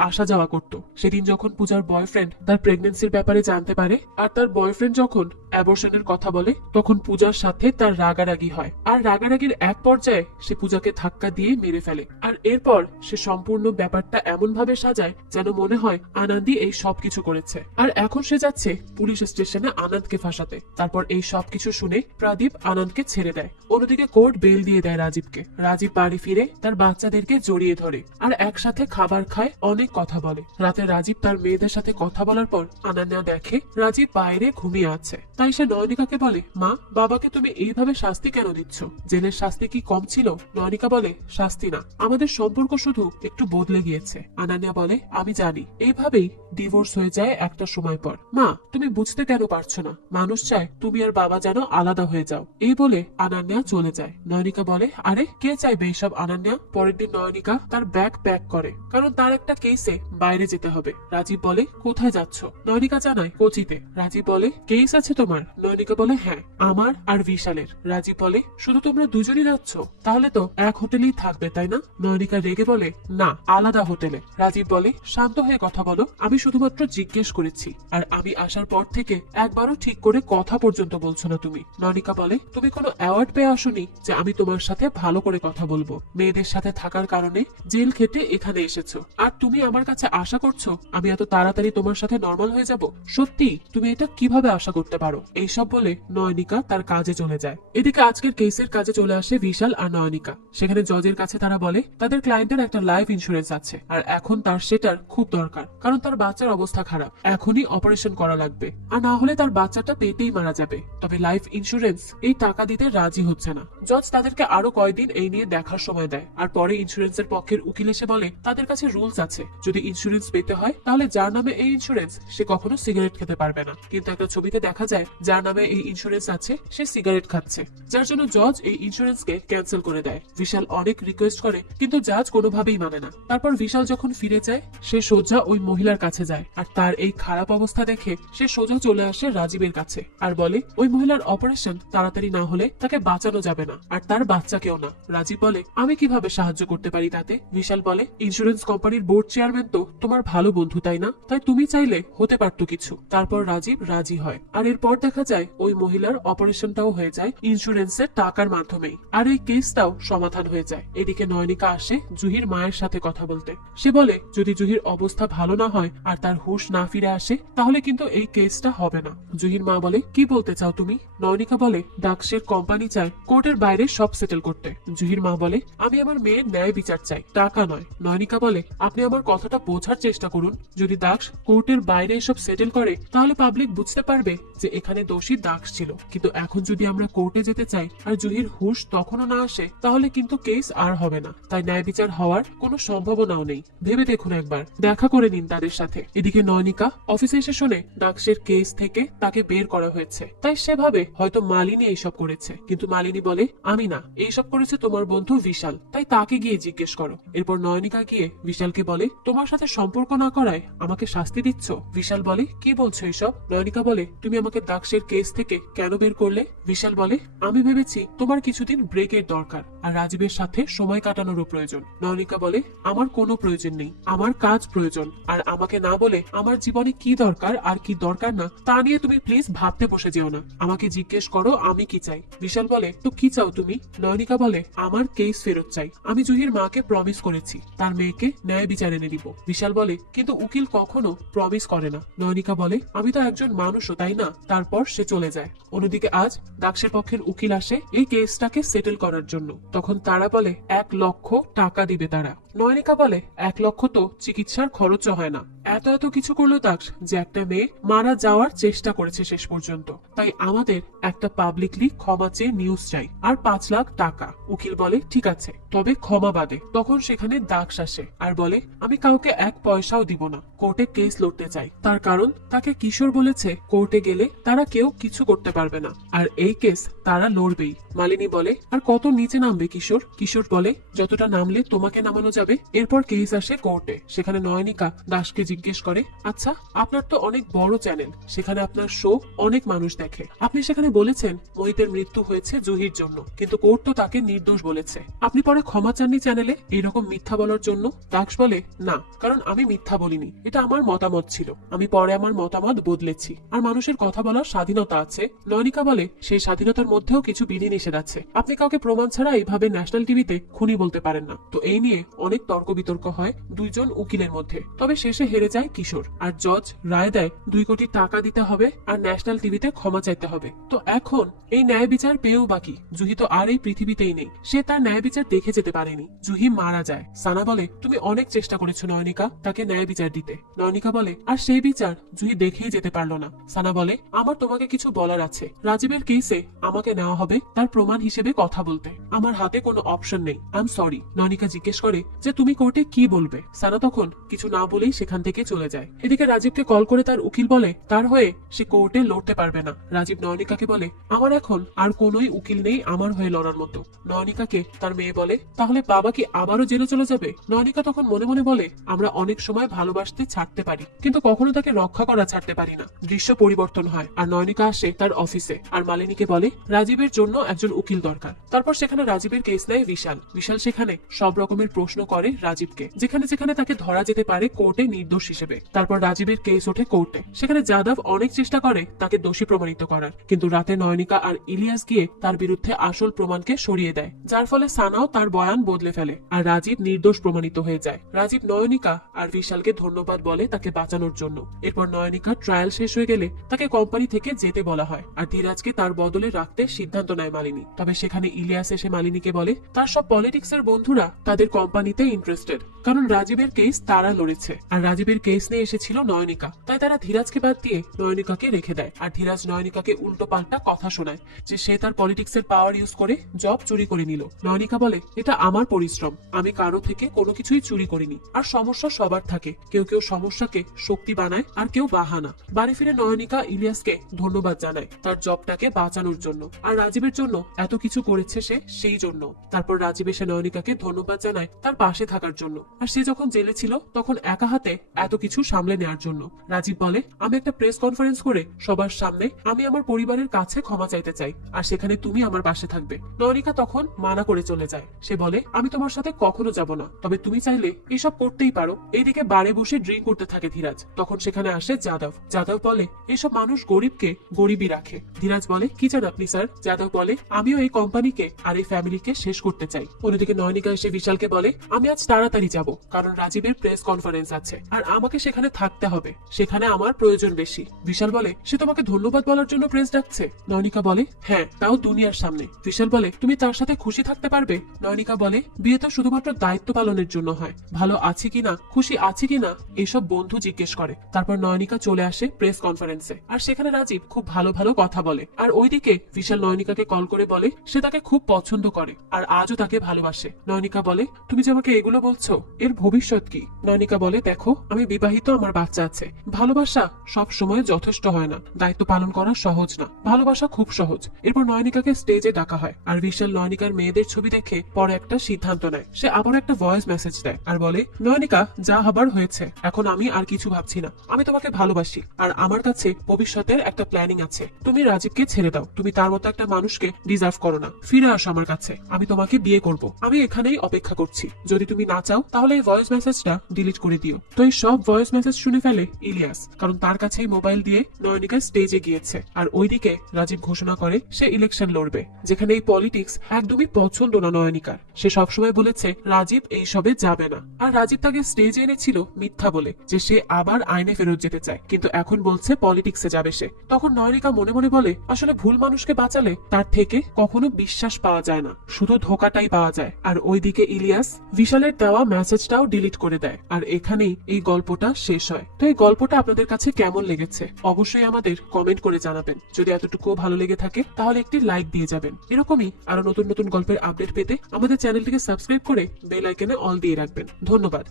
আসা যাওয়া করত। সেদিন যখন পূজার বয়ফ্রেন্ড তার প্রেগনেন্সির ব্যাপারে জানতে পারে আর তার বয়ফ্রেন্ড যখন অ্যাবর্শনের কথা বলে, তখন পূজার সাথে তার রাগারাগি হয়, আর রাগারাগির এক পর্যায়ে সে পূজাকে ধাক্কা দিয়ে মেরে ফেলে। আর এরপর সে সম্পূর্ণ ব্যাপারটা এমন ভাবে সাজায় যেন মনে হয় আনন্দই এই সবকিছু করেছে। আর এখন সে যাচ্ছে পুলিশ স্টেশনে আনন্দকে ফাঁসাতে। তারপর এই সবকিছু শুনে প্রদীপ আনন্দকে ছেড়ে দেয়। অন্যদিকে কোর্ট বেল দিয়ে দেয় রাজীবকে। রাজীব বাড়ি ফিরে তার বাচ্চাদেরকে জড়িয়ে ধরে আর একসাথে খাবার খায়, অনেক কথা বলে। রাতে রাজীব তার মেয়েদের সাথে কথা বলার পর আনান্যা দেখে রাজীব বাইরে ঘুমিয়ে আছে, তাই সে নয়নিকাকে বলে, মা, বাবাকে তুমি এইভাবে শাস্তি কেন দিচ্ছ? জেলের শাস্তি কি কম ছিল? নয়নিকা বলে, শাস্তি না, আমাদের সম্পর্ক শুধু একটু বদলে গিয়েছে। আনান্যা বলে, আমি জানি। এইভাবেই ডিভোর্স হয়ে যায় একটা সময় পর। মা, তুমি বুঝতে কেন পারছো না? মানুষ চায় তুমি আর বাবা যেন আলাদা হয়ে যাও। এই বলে আনান্যা চলে যায়। নয়নিকা বলে, আরে কে চাইবে এইসব আনান্যা? পরের দিন নয়নিকা তার ব্যাগ প্যাক করে, কারণ তার একটা কেসে বাইরে যেতে হবে। রাজীব বলে, কোথায় যাচ্ছ? নয়নিকা জানায়, কোচিতে। রাজীব বলে, কেস আছে তোমার? নয়নিকা বলে, হ্যাঁ, আমার আর বিশালের। রাজীব বলে, শুধু তোমরা দুজনই যাচ্ছ? তাহলে তো এক হোটেলেই থাকবে, তাই না? নয়নিকা রেগে বলে, না, আলাদা হোটেলে। রাজীব বলে, শান্ত হয়ে কথা বলো, আমি শুধুমাত্র জিজ্ঞেস করেছি, আর আমি আসার পর থেকে একবারও ঠিক করে কথা পর্যন্ত বলছো না তুমি। নয়নিকা বলে, তুমি কোনো অ্যাওয়ার্ড পেয়ে আসোনি যে আমি তোমার সাথে ভালো করে কথা বলবো। মেয়েদের সাথে থাকার কারণে জেল খেটে এখানে এসেছো, আর তুমি আমার কাছে আশা করছো আমি এত তাড়াতাড়ি তোমার সাথে নর্মাল হয়ে যাব? সত্যি তুমি এটা কিভাবে আশা করতে পারো? এইসব বলে নয়নিকা তার কাজে চলে যায়। এদিকে আজকের কেসের কাজে চলে আসে বিশাল আর নয়নিকা। সেখানে জজের কাছে তারা বলে তাদের ক্লায়েন্টের একটা লাইফ ইন্স্যুরেন্স আছে, আর এখন তার সেটার খুব দরকার, কারণ তার বাচ্চার অবস্থা খারাপ, এখনই অপারেশন করা লাগবে, আর না হলে তার বাচ্চাটা পেটেই মারা যাবে। তবে লাইফ ইন্স্যুরেন্স এই টাকা দিতে রাজি হচ্ছে না। জজ তাদেরকে আরো কয়েকদিন এই নিয়ে দেখার সময় দেয়, আর পরে ইন্স্যুরেন্সের পক্ষের উকিল এসে বলে তাদের কাছে রুলস আছে, যদি ইন্স্যুরেন্স পেতে হয় তাহলে যার নামে এই ইন্স্যুরেন্স সে কখনো সিগারেট খেতে পারবে না। কিন্তু একটা ছবিতে দেখা যায় যার নামে এই ইন্স্যুরেন্স আছে সে সিগারেট খাচ্ছে, যার জন্য জজ এই ইন্স্যুরেন্সকে ক্যান্সেল করে দেয়। বিশাল অনেক রিকোয়েস্ট করে, কিন্তু জাজ কোনোভাবেই মানে না। তারপর বিশাল যখন ফিরে যায় সে সোজা ওই মহিলার কাছে যায়, আর তার এই খারাপ অবস্থা দেখে সে সোজা চলে আসে রাজীবের কাছে আর বলে ওই মহিলার অপারেশন তাড়াতাড়ি না হলে তাকে বাঁচানো যাবে না, আর তার বাচ্চাকেও না। রাজীব বলে, আমি কিভাবে সাহায্য করতে পারি তাতে? বিশাল বলে, ইন্স্যুরেন্স কোম্পানির বোর্ড চেয়ারম্যান তো তোমার ভালো বন্ধু, তাই না? তাই তুমি চাইলে হতে পারতো কিছু। তারপর রাজীব রাজি হয়, আর এরপর দেখা যায় ওই মহিলার অপারেশনটাও হয়ে যায় ইন্স্যুরেন্সের টাকার মাধ্যমেই, আর এই কেসটাও সমাধান হয়ে যায়। এদিকে নয়নিকা আসে জুহির মায়ের সাথে কথা বলতে। সে বলে যদি জুহির অবস্থা ভালো না হয় আর তার হুঁশ না ফিরে আসে তাহলে কিন্তু এই কেসটা হবে না। জুহির মা বলে, কি বলতে চাও তুমি? নয়নিকা বলে, ডাকসের কোম্পানি চায় কোর্টের বাইরে সব সেটেল করতে। জুহির মা বলে, আমি আমার মেয়ের ন্যায় বিচার চাই, টাকা নয়। নয়নিকা বলে, বলে, আপনি আমার কথাটা বোঝার চেষ্টা করুন। যদি দাক্ষ কোর্টের বাইরে এসব সেটেল করে তাহলে পাবলিক বুঝতে পারবে যে এখানে দোষী দাক্ষ ছিল, কিন্তু এখন যদি আমরা কোর্টে যেতে চাই আর জুহির হুঁশ তখনও না আসে তাহলে কিন্তু কেস আর হবে না। তাই ন্যায় বিচার হওয়ার কোনো সম্ভাবনাও নেই। ভেবে দেখুন, একবার দেখা করে নিন তাদের সাথে। এদিকে নয়নিকা অফিসে এসে শুনে দাক্ষের কেস থেকে তাকে বের করা হয়েছে, তাই সে ভাবে হয়তো মালিনী এইসব করেছে। কিন্তু মালিনী বলে, আমি না, এইসব করেছে তোমার বন্ধু বিশাল, তাই তাকে গিয়ে জিজ্ঞেস করো। এরপর নয়নিকা গিয়ে বিশালকে বলে, তোমার সাথে সম্পর্ক না করায় আমাকে শাস্তি দিচ্ছ। বিশাল বলে, কি বলছো এসব? নয়নিকা বলে, তুমি আমাকে দাক্ষের কেস থেকে কেন বের করলে? বিশাল বলে, আমি ভেবেছি তোমার কিছুদিন ব্রেকের দরকার আর রাজীবের সাথে সময় কাটানোরও প্রয়োজন। নয়নিকা বলে, আমার কোনো প্রয়োজন নেই, আমার কাজ প্রয়োজন। আর আমাকে না বলে আমার জীবনে কি দরকার আর কি দরকার না তা নিয়ে তুমি প্লিজ ভাবতে বসে যেও না। আমাকে জিজ্ঞেস করো আমি কি চাই। বিশাল বলে, তো কি চাও তুমি? নয়নিকা বলে, আমার কেস ফেরত চাই। আমি জুহির মাকে প্রমিস করেছি তার মেয়েকে ন্যায় বিচার এনে দিব। বিশাল বলে, কিন্তু উকিল কখনো প্রমিস করে না। নয়নিকা বলে, আমি তো একজন মানুষও, তাই না? তারপর সে চলে যায়। অন্যদিকে আজ দাক্ষের পক্ষের উকিল আসে এই কেসটাকে সেটেল করার জন্য। তখন তারা বলে 1 লক্ষ টাকা দিবে তারা। নয়নিকা বলে, 1 লক্ষ তো চিকিৎসার খরচও হয় না। এত এত কিছু করলো দাক্ষ যে একটা মেয়ে মারা যাওয়ার চেষ্টা করেছে শেষ পর্যন্ত। তাই আমাদের একটা পাবলিকলি ক্ষমা চেয়ে নিউজ চাই আর 5 লাখ টাকা। উকিল বলে, ঠিক আছে, তবে ক্ষমা বাদে। তখন সেখানে দাক্ষ আসে আর বলে, আমি কাউকে 1 পয়সাও দিব না, কোর্টে কেস লড়তে চাই। তার কারণ তাকে কিশোর বলেছে কোর্টে গেলে তারা কেউ কিছু করতে পারবে না আর এই কেস তারা লড়বেই। মালিনী বলে, আর কত নিচে নামবে কিশোর? কিশোর বলে, যতটা নামলে তোমাকে নামানো যাবে। এরপর কেস আসে কোর্টে। সেখানে নয়নিকা দাসকে জিজ্ঞেস করে, আচ্ছা, আপনার তো অনেক বড় চ্যানেল, সেখানে আপনার শো অনেক মানুষ দেখে। আপনি সেখানে বলেছেন মোহিতের মৃত্যু হয়েছে জুহির জন্য, কিন্তু কোর্ট তো তাকে নির্দোষ বলেছে। আপনি পরে ক্ষমা চাননি চ্যানেলে এইরকম মিথ্যা বলার জন্য? দাক্ষ বলে, না, কারণ আমি মিথ্যা বলিনি, এটা আমার মতামত ছিল। আমি পরে আমার মতামত বদলেছি আর মানুষের কথা বলার স্বাধীনতা আছে। নয়নিকা বলে, সেই স্বাধীনতার মধ্যেও কিছু বিধিনিষেধ আছে। আপনি কাউকে প্রমাণ ছাড়া এইভাবে ন্যাশনাল টিভিতে খুনি বলতে পারেন না। তো এই নিয়ে অনেক তর্ক বিতর্ক হয় দুইজন উকিলের মধ্যে। তবে শেষে হেরে যায় কিশোর আর জজ রায় দেয় 2 কোটি টাকা দিতে হবে আর ন্যাশনাল টিভিতে ক্ষমা চাইতে হবে। তো এখন এই ন্যায় বিচার পেয়েও বাকি জুহি তো আর এই পৃথিবীতেই নেই। সে তার ন্যায় বিচার দেখে যেতে পারেনি। জুহি মারা যায়। সানা বলে, তুমি অনেক চেষ্টা করেছো নয়নিকা তাকে ন্যায় বিচার দিতে। নয়নিকা বলে, আর সেই বিচার জুহি দেখেই যেতে পারলো না। সানা বলে, আমার তোমাকে কিছু বলার আছে। রাজীবের কেসে আমাকে নেওয়া হবে তার প্রমাণ হিসেবে কথা বলতে। আমার হাতে কোনো অপশন নেই। I am sorry. নয়নিকা জিজ্ঞেস করে যে তুমি কোর্টে কি বলবে। সানা তখন কিছু না বলেই সেখান থেকে চলে যায়। এদিকে রাজীবকে কল করে তার উকিল বলে তার হয়ে সে কোর্টে লড়তে পারবে না। রাজীব নয়নিকাকে বলে, আমার এখন আর কোনোই উকিল নেই আমার হয়ে লড়ার মতো। নয়নিকাকে তার মেয়ে বলে, তাহলে বাবা কি আবারও জেলে চলে যাবে? নয়নিকা তখন মনে মনে বলে, আমরা অনেক সময় ভালোবাসতে ছাড়তে পারি কিন্তু কখনো তাকে রক্ষা করা ছাড়তে পারি না। দৃশ্য পরিবর্তন হয় আর নয়নিকা আসে তার অফিসে আর মালিনীকে বলে রাজীবের জন্য একজন উকিল দরকার। তারপর সেখানে রাজীবের কেস নেয় বিশাল। বিশাল সেখানে সব রকমের প্রশ্ন করে রাজীবকে, যেখানে যেখানে তাকে ধরা যেতে পারে কোর্টে নির্দোষ হিসেবে। তারপর রাজীবের কেস ওঠে কোর্টে। সেখানে যাদব অনেক চেষ্টা করে তাকে দোষী প্রমাণিত করার, কিন্তু রাতে নয়নিকা আর ইলিয়াস গিয়ে তার বিরুদ্ধে আসল প্রমাণকে সরিয়ে দেয়, যার ফলে সানাও তার বয়ান বদলে ফেলে আর রাজীব নির্দোষ প্রমাণিত হয়ে যায়। রাজীব নয়নিকা আর বিশালকে ধন্যবাদ বলে তাকে বাঁচানোর জন্য। এরপর নয়নিকা ট্রায়াল শেষ হয়ে গেলে তাকে কোম্পানি থেকে যেতে বলা হয় আর ধীরাজকে তার বদলে রাখতে সিদ্ধান্ত নেয় মালিনী। তবে সেখানে ইলিয়াস এসে মালিনীকে বলে তার সব পলিটিক্স এর বন্ধুরা তাদের কোম্পানিতে ইন্টারেস্টেড, কারণ রাজীবের কেস তারা লড়েছে আর রাজীবের কেস নিয়ে এসেছিল নয়নিকা। তাই তারা ধীরাজকে বাদ দিয়ে নয়নিকাকে রেখে দেয় আর ধীরাজ নয়নিকাকে উল্টো পাল্টা কথা শোনায় যে সে তার পলিটিক্স এর পাওয়ার ইউজ করে জব চুরি করে নিল। নয়নিকা বলে, এটা আমার পরিশ্রম, আমি কারো থেকে কোনো কিছুই চুরি করিনি। আর সমস্যা সবার থাকে, কেউ কেউ সমস্যাকে শক্তি বানায় আর কেউ বাহানা। বাড়ি ফিরে নয়নিকা ইলিয়াসকে ধন্যবাদ জানায় তার জবটাকে বাঁচানোর জন্য আর রাজীবের জন্য এত কিছু করেছে সে সেই জন্য। তারপর রাজীব এসে নয়নিকাকে ধন্যবাদ জানায় তার পাশে থাকার জন্য আর সে যখন জেলে ছিল তখন একা হাতে এত কিছু সামলে নেওয়ার জন্য। রাজীব বলে, আমি একটা প্রেস কনফারেন্স করে সবার সামনে আমি আমার পরিবারের কাছে ক্ষমা চাইতে চাই আর সেখানে তুমি আমার পাশে থাকবে। নয়নিকা তখন মানা করে চলে যায়। সে বলে, আমি তোমার সাথে কখনো যাব না, তবে তুমি চাইলে এসব করতেই পারো। এইদিকে বারে বসে ড্রিঙ্ক করতে থাকে ধীরাজ। তখন সেখানে আসে যাদব। যাদব বলে, এসব মানুষ গরিবকে গরিবই রাখে। ধীরাজ বলে, কি চান আপনি স্যার? যাদব বলে, আমিও এই কোম্পানিকে আর এই ফ্যামিলিকে শেষ করতে চাই। অন্যদিকে নয়নিকা এসে বিশালকে বলে, আমি আজ তাড়াতাড়ি যাব, কারণ রাজীবের প্রেস কনফারেন্স আছে আর আমাকে সেখানে থাকতে হবে, সেখানে আমার প্রয়োজন বেশি। বিশাল বলে, সে তোমাকে ধন্যবাদ বলার জন্য প্রেস ডাকছে? নয়নিকা বলে, হ্যাঁ, তাও দুনিয়ার সামনে। বিশাল বলে, তুমি তার সাথে খুশি থাকতে পারবে? নয়নিকা বলে, বিয়ে তো শুধুমাত্র দায়িত্ব পালনের জন্য হয়, ভালো আছি কিনা, খুশি আছি কিনা এইসব বন্ধু জিজ্ঞেস করে। তারপর নয়নিকা চলে আসে প্রেস কনফারেন্সে, আর সেখানে রাজীব খুব ভালো ভালো কথা বলে। আর ওইদিকে বিশাল নয়নিকাকে কল করে বলে সে তাকে খুব পছন্দ করে আর আজও তাকে ভালোবাসে। নয়নিকা বলে, তুমি যে আমাকে এগুলো বলছো, এর ভবিষ্যৎ কি? নয়নিকা বলে, দেখো, আমি বিবাহিত, আমার বাচ্চা আছে। ভালোবাসা সব সময় যথেষ্ট হয় না, দায়িত্ব পালন করা সহজ না, ভালোবাসা খুব সহজ। এরপর নয়নিকাকে স্টেজে ডাকা হয় আর বিশাল নয়নিকার মেয়েদের ছবি দেখে পরে একটা সিদ্ধান্ত নেয়। সে আবার একটা ভয়েস মেসেজ দেয় আর বলে, নয়নিকা, যা হবার হয়েছে, এখন আমি আর কিছু ভাবছি না। আমি তোমাকে ভালোবাসি আর আমার কাছে ভবিষ্যতের একটা প্ল্যানিং আছে। তুমি রাজীবকে ছেড়ে দাও, তুমি তার মতো একটা মানুষকে ডিজার্ভ করো না। ফিরে আসো আমার কাছে, আমি তোমাকে বিয়ে করব। আমি এখানেই অপেক্ষা করছি। যদি তুমি না চাও তাহলে এই ভয়েস মেসেজটা ডিলিট করে দিও। তো এই সব ভয়েস মেসেজ শুনে ফেলে ইলিয়াস, কারণ তার কাছেই মোবাইল দিয়ে নয়নিকা স্টেজে গিয়েছে। আর ওইদিকে রাজীব ঘোষণা করে সে ইলেকশন লড়বে, যেখানে এই পলিটিক্স একদমই পছন্দ না নয়নিকার। সে সবসময় বলেছে রাজীব এইসবে যাবে না, আর রাজীব তাকে স্টেজে এনেছিল মিথ্যা বলে যে সে আবার আইনে ফেরত যেতে চায়, কিন্তু এখন বলছে পলিটিক্সে যাবে সে। তখন নয়নিকা মনে মনে বলে, আসলে ভুল মানুষকে বাঁচালে তার থেকে কখনো বিশ্বাস পাওয়া যায় না, শুধু ধোকাটাই পাওয়া যায়। আর ওইদিকে ইলিয়াস বিশালের দেওয়া মেসেজটাও ডিলিট করে দেয়। আর এখানেই এই গল্পটা শেষ হয়। তো এই গল্পটা আপনাদের কাছে কেমন লেগেছে অবশ্যই আমাদের কমেন্ট করে জানাবেন। যদি এতটুকু ভালো লেগে থাকে তাহলে একটি লাইক দিয়ে যাবেন। এরকমই আরো নতুন নতুন গল্পের আপডেট পেতে আমাদের চ্যানেলটিকে সাবস্ক্রাইব করে বেল আইকনে অল দিয়ে রাখবেন। ধন্যবাদ।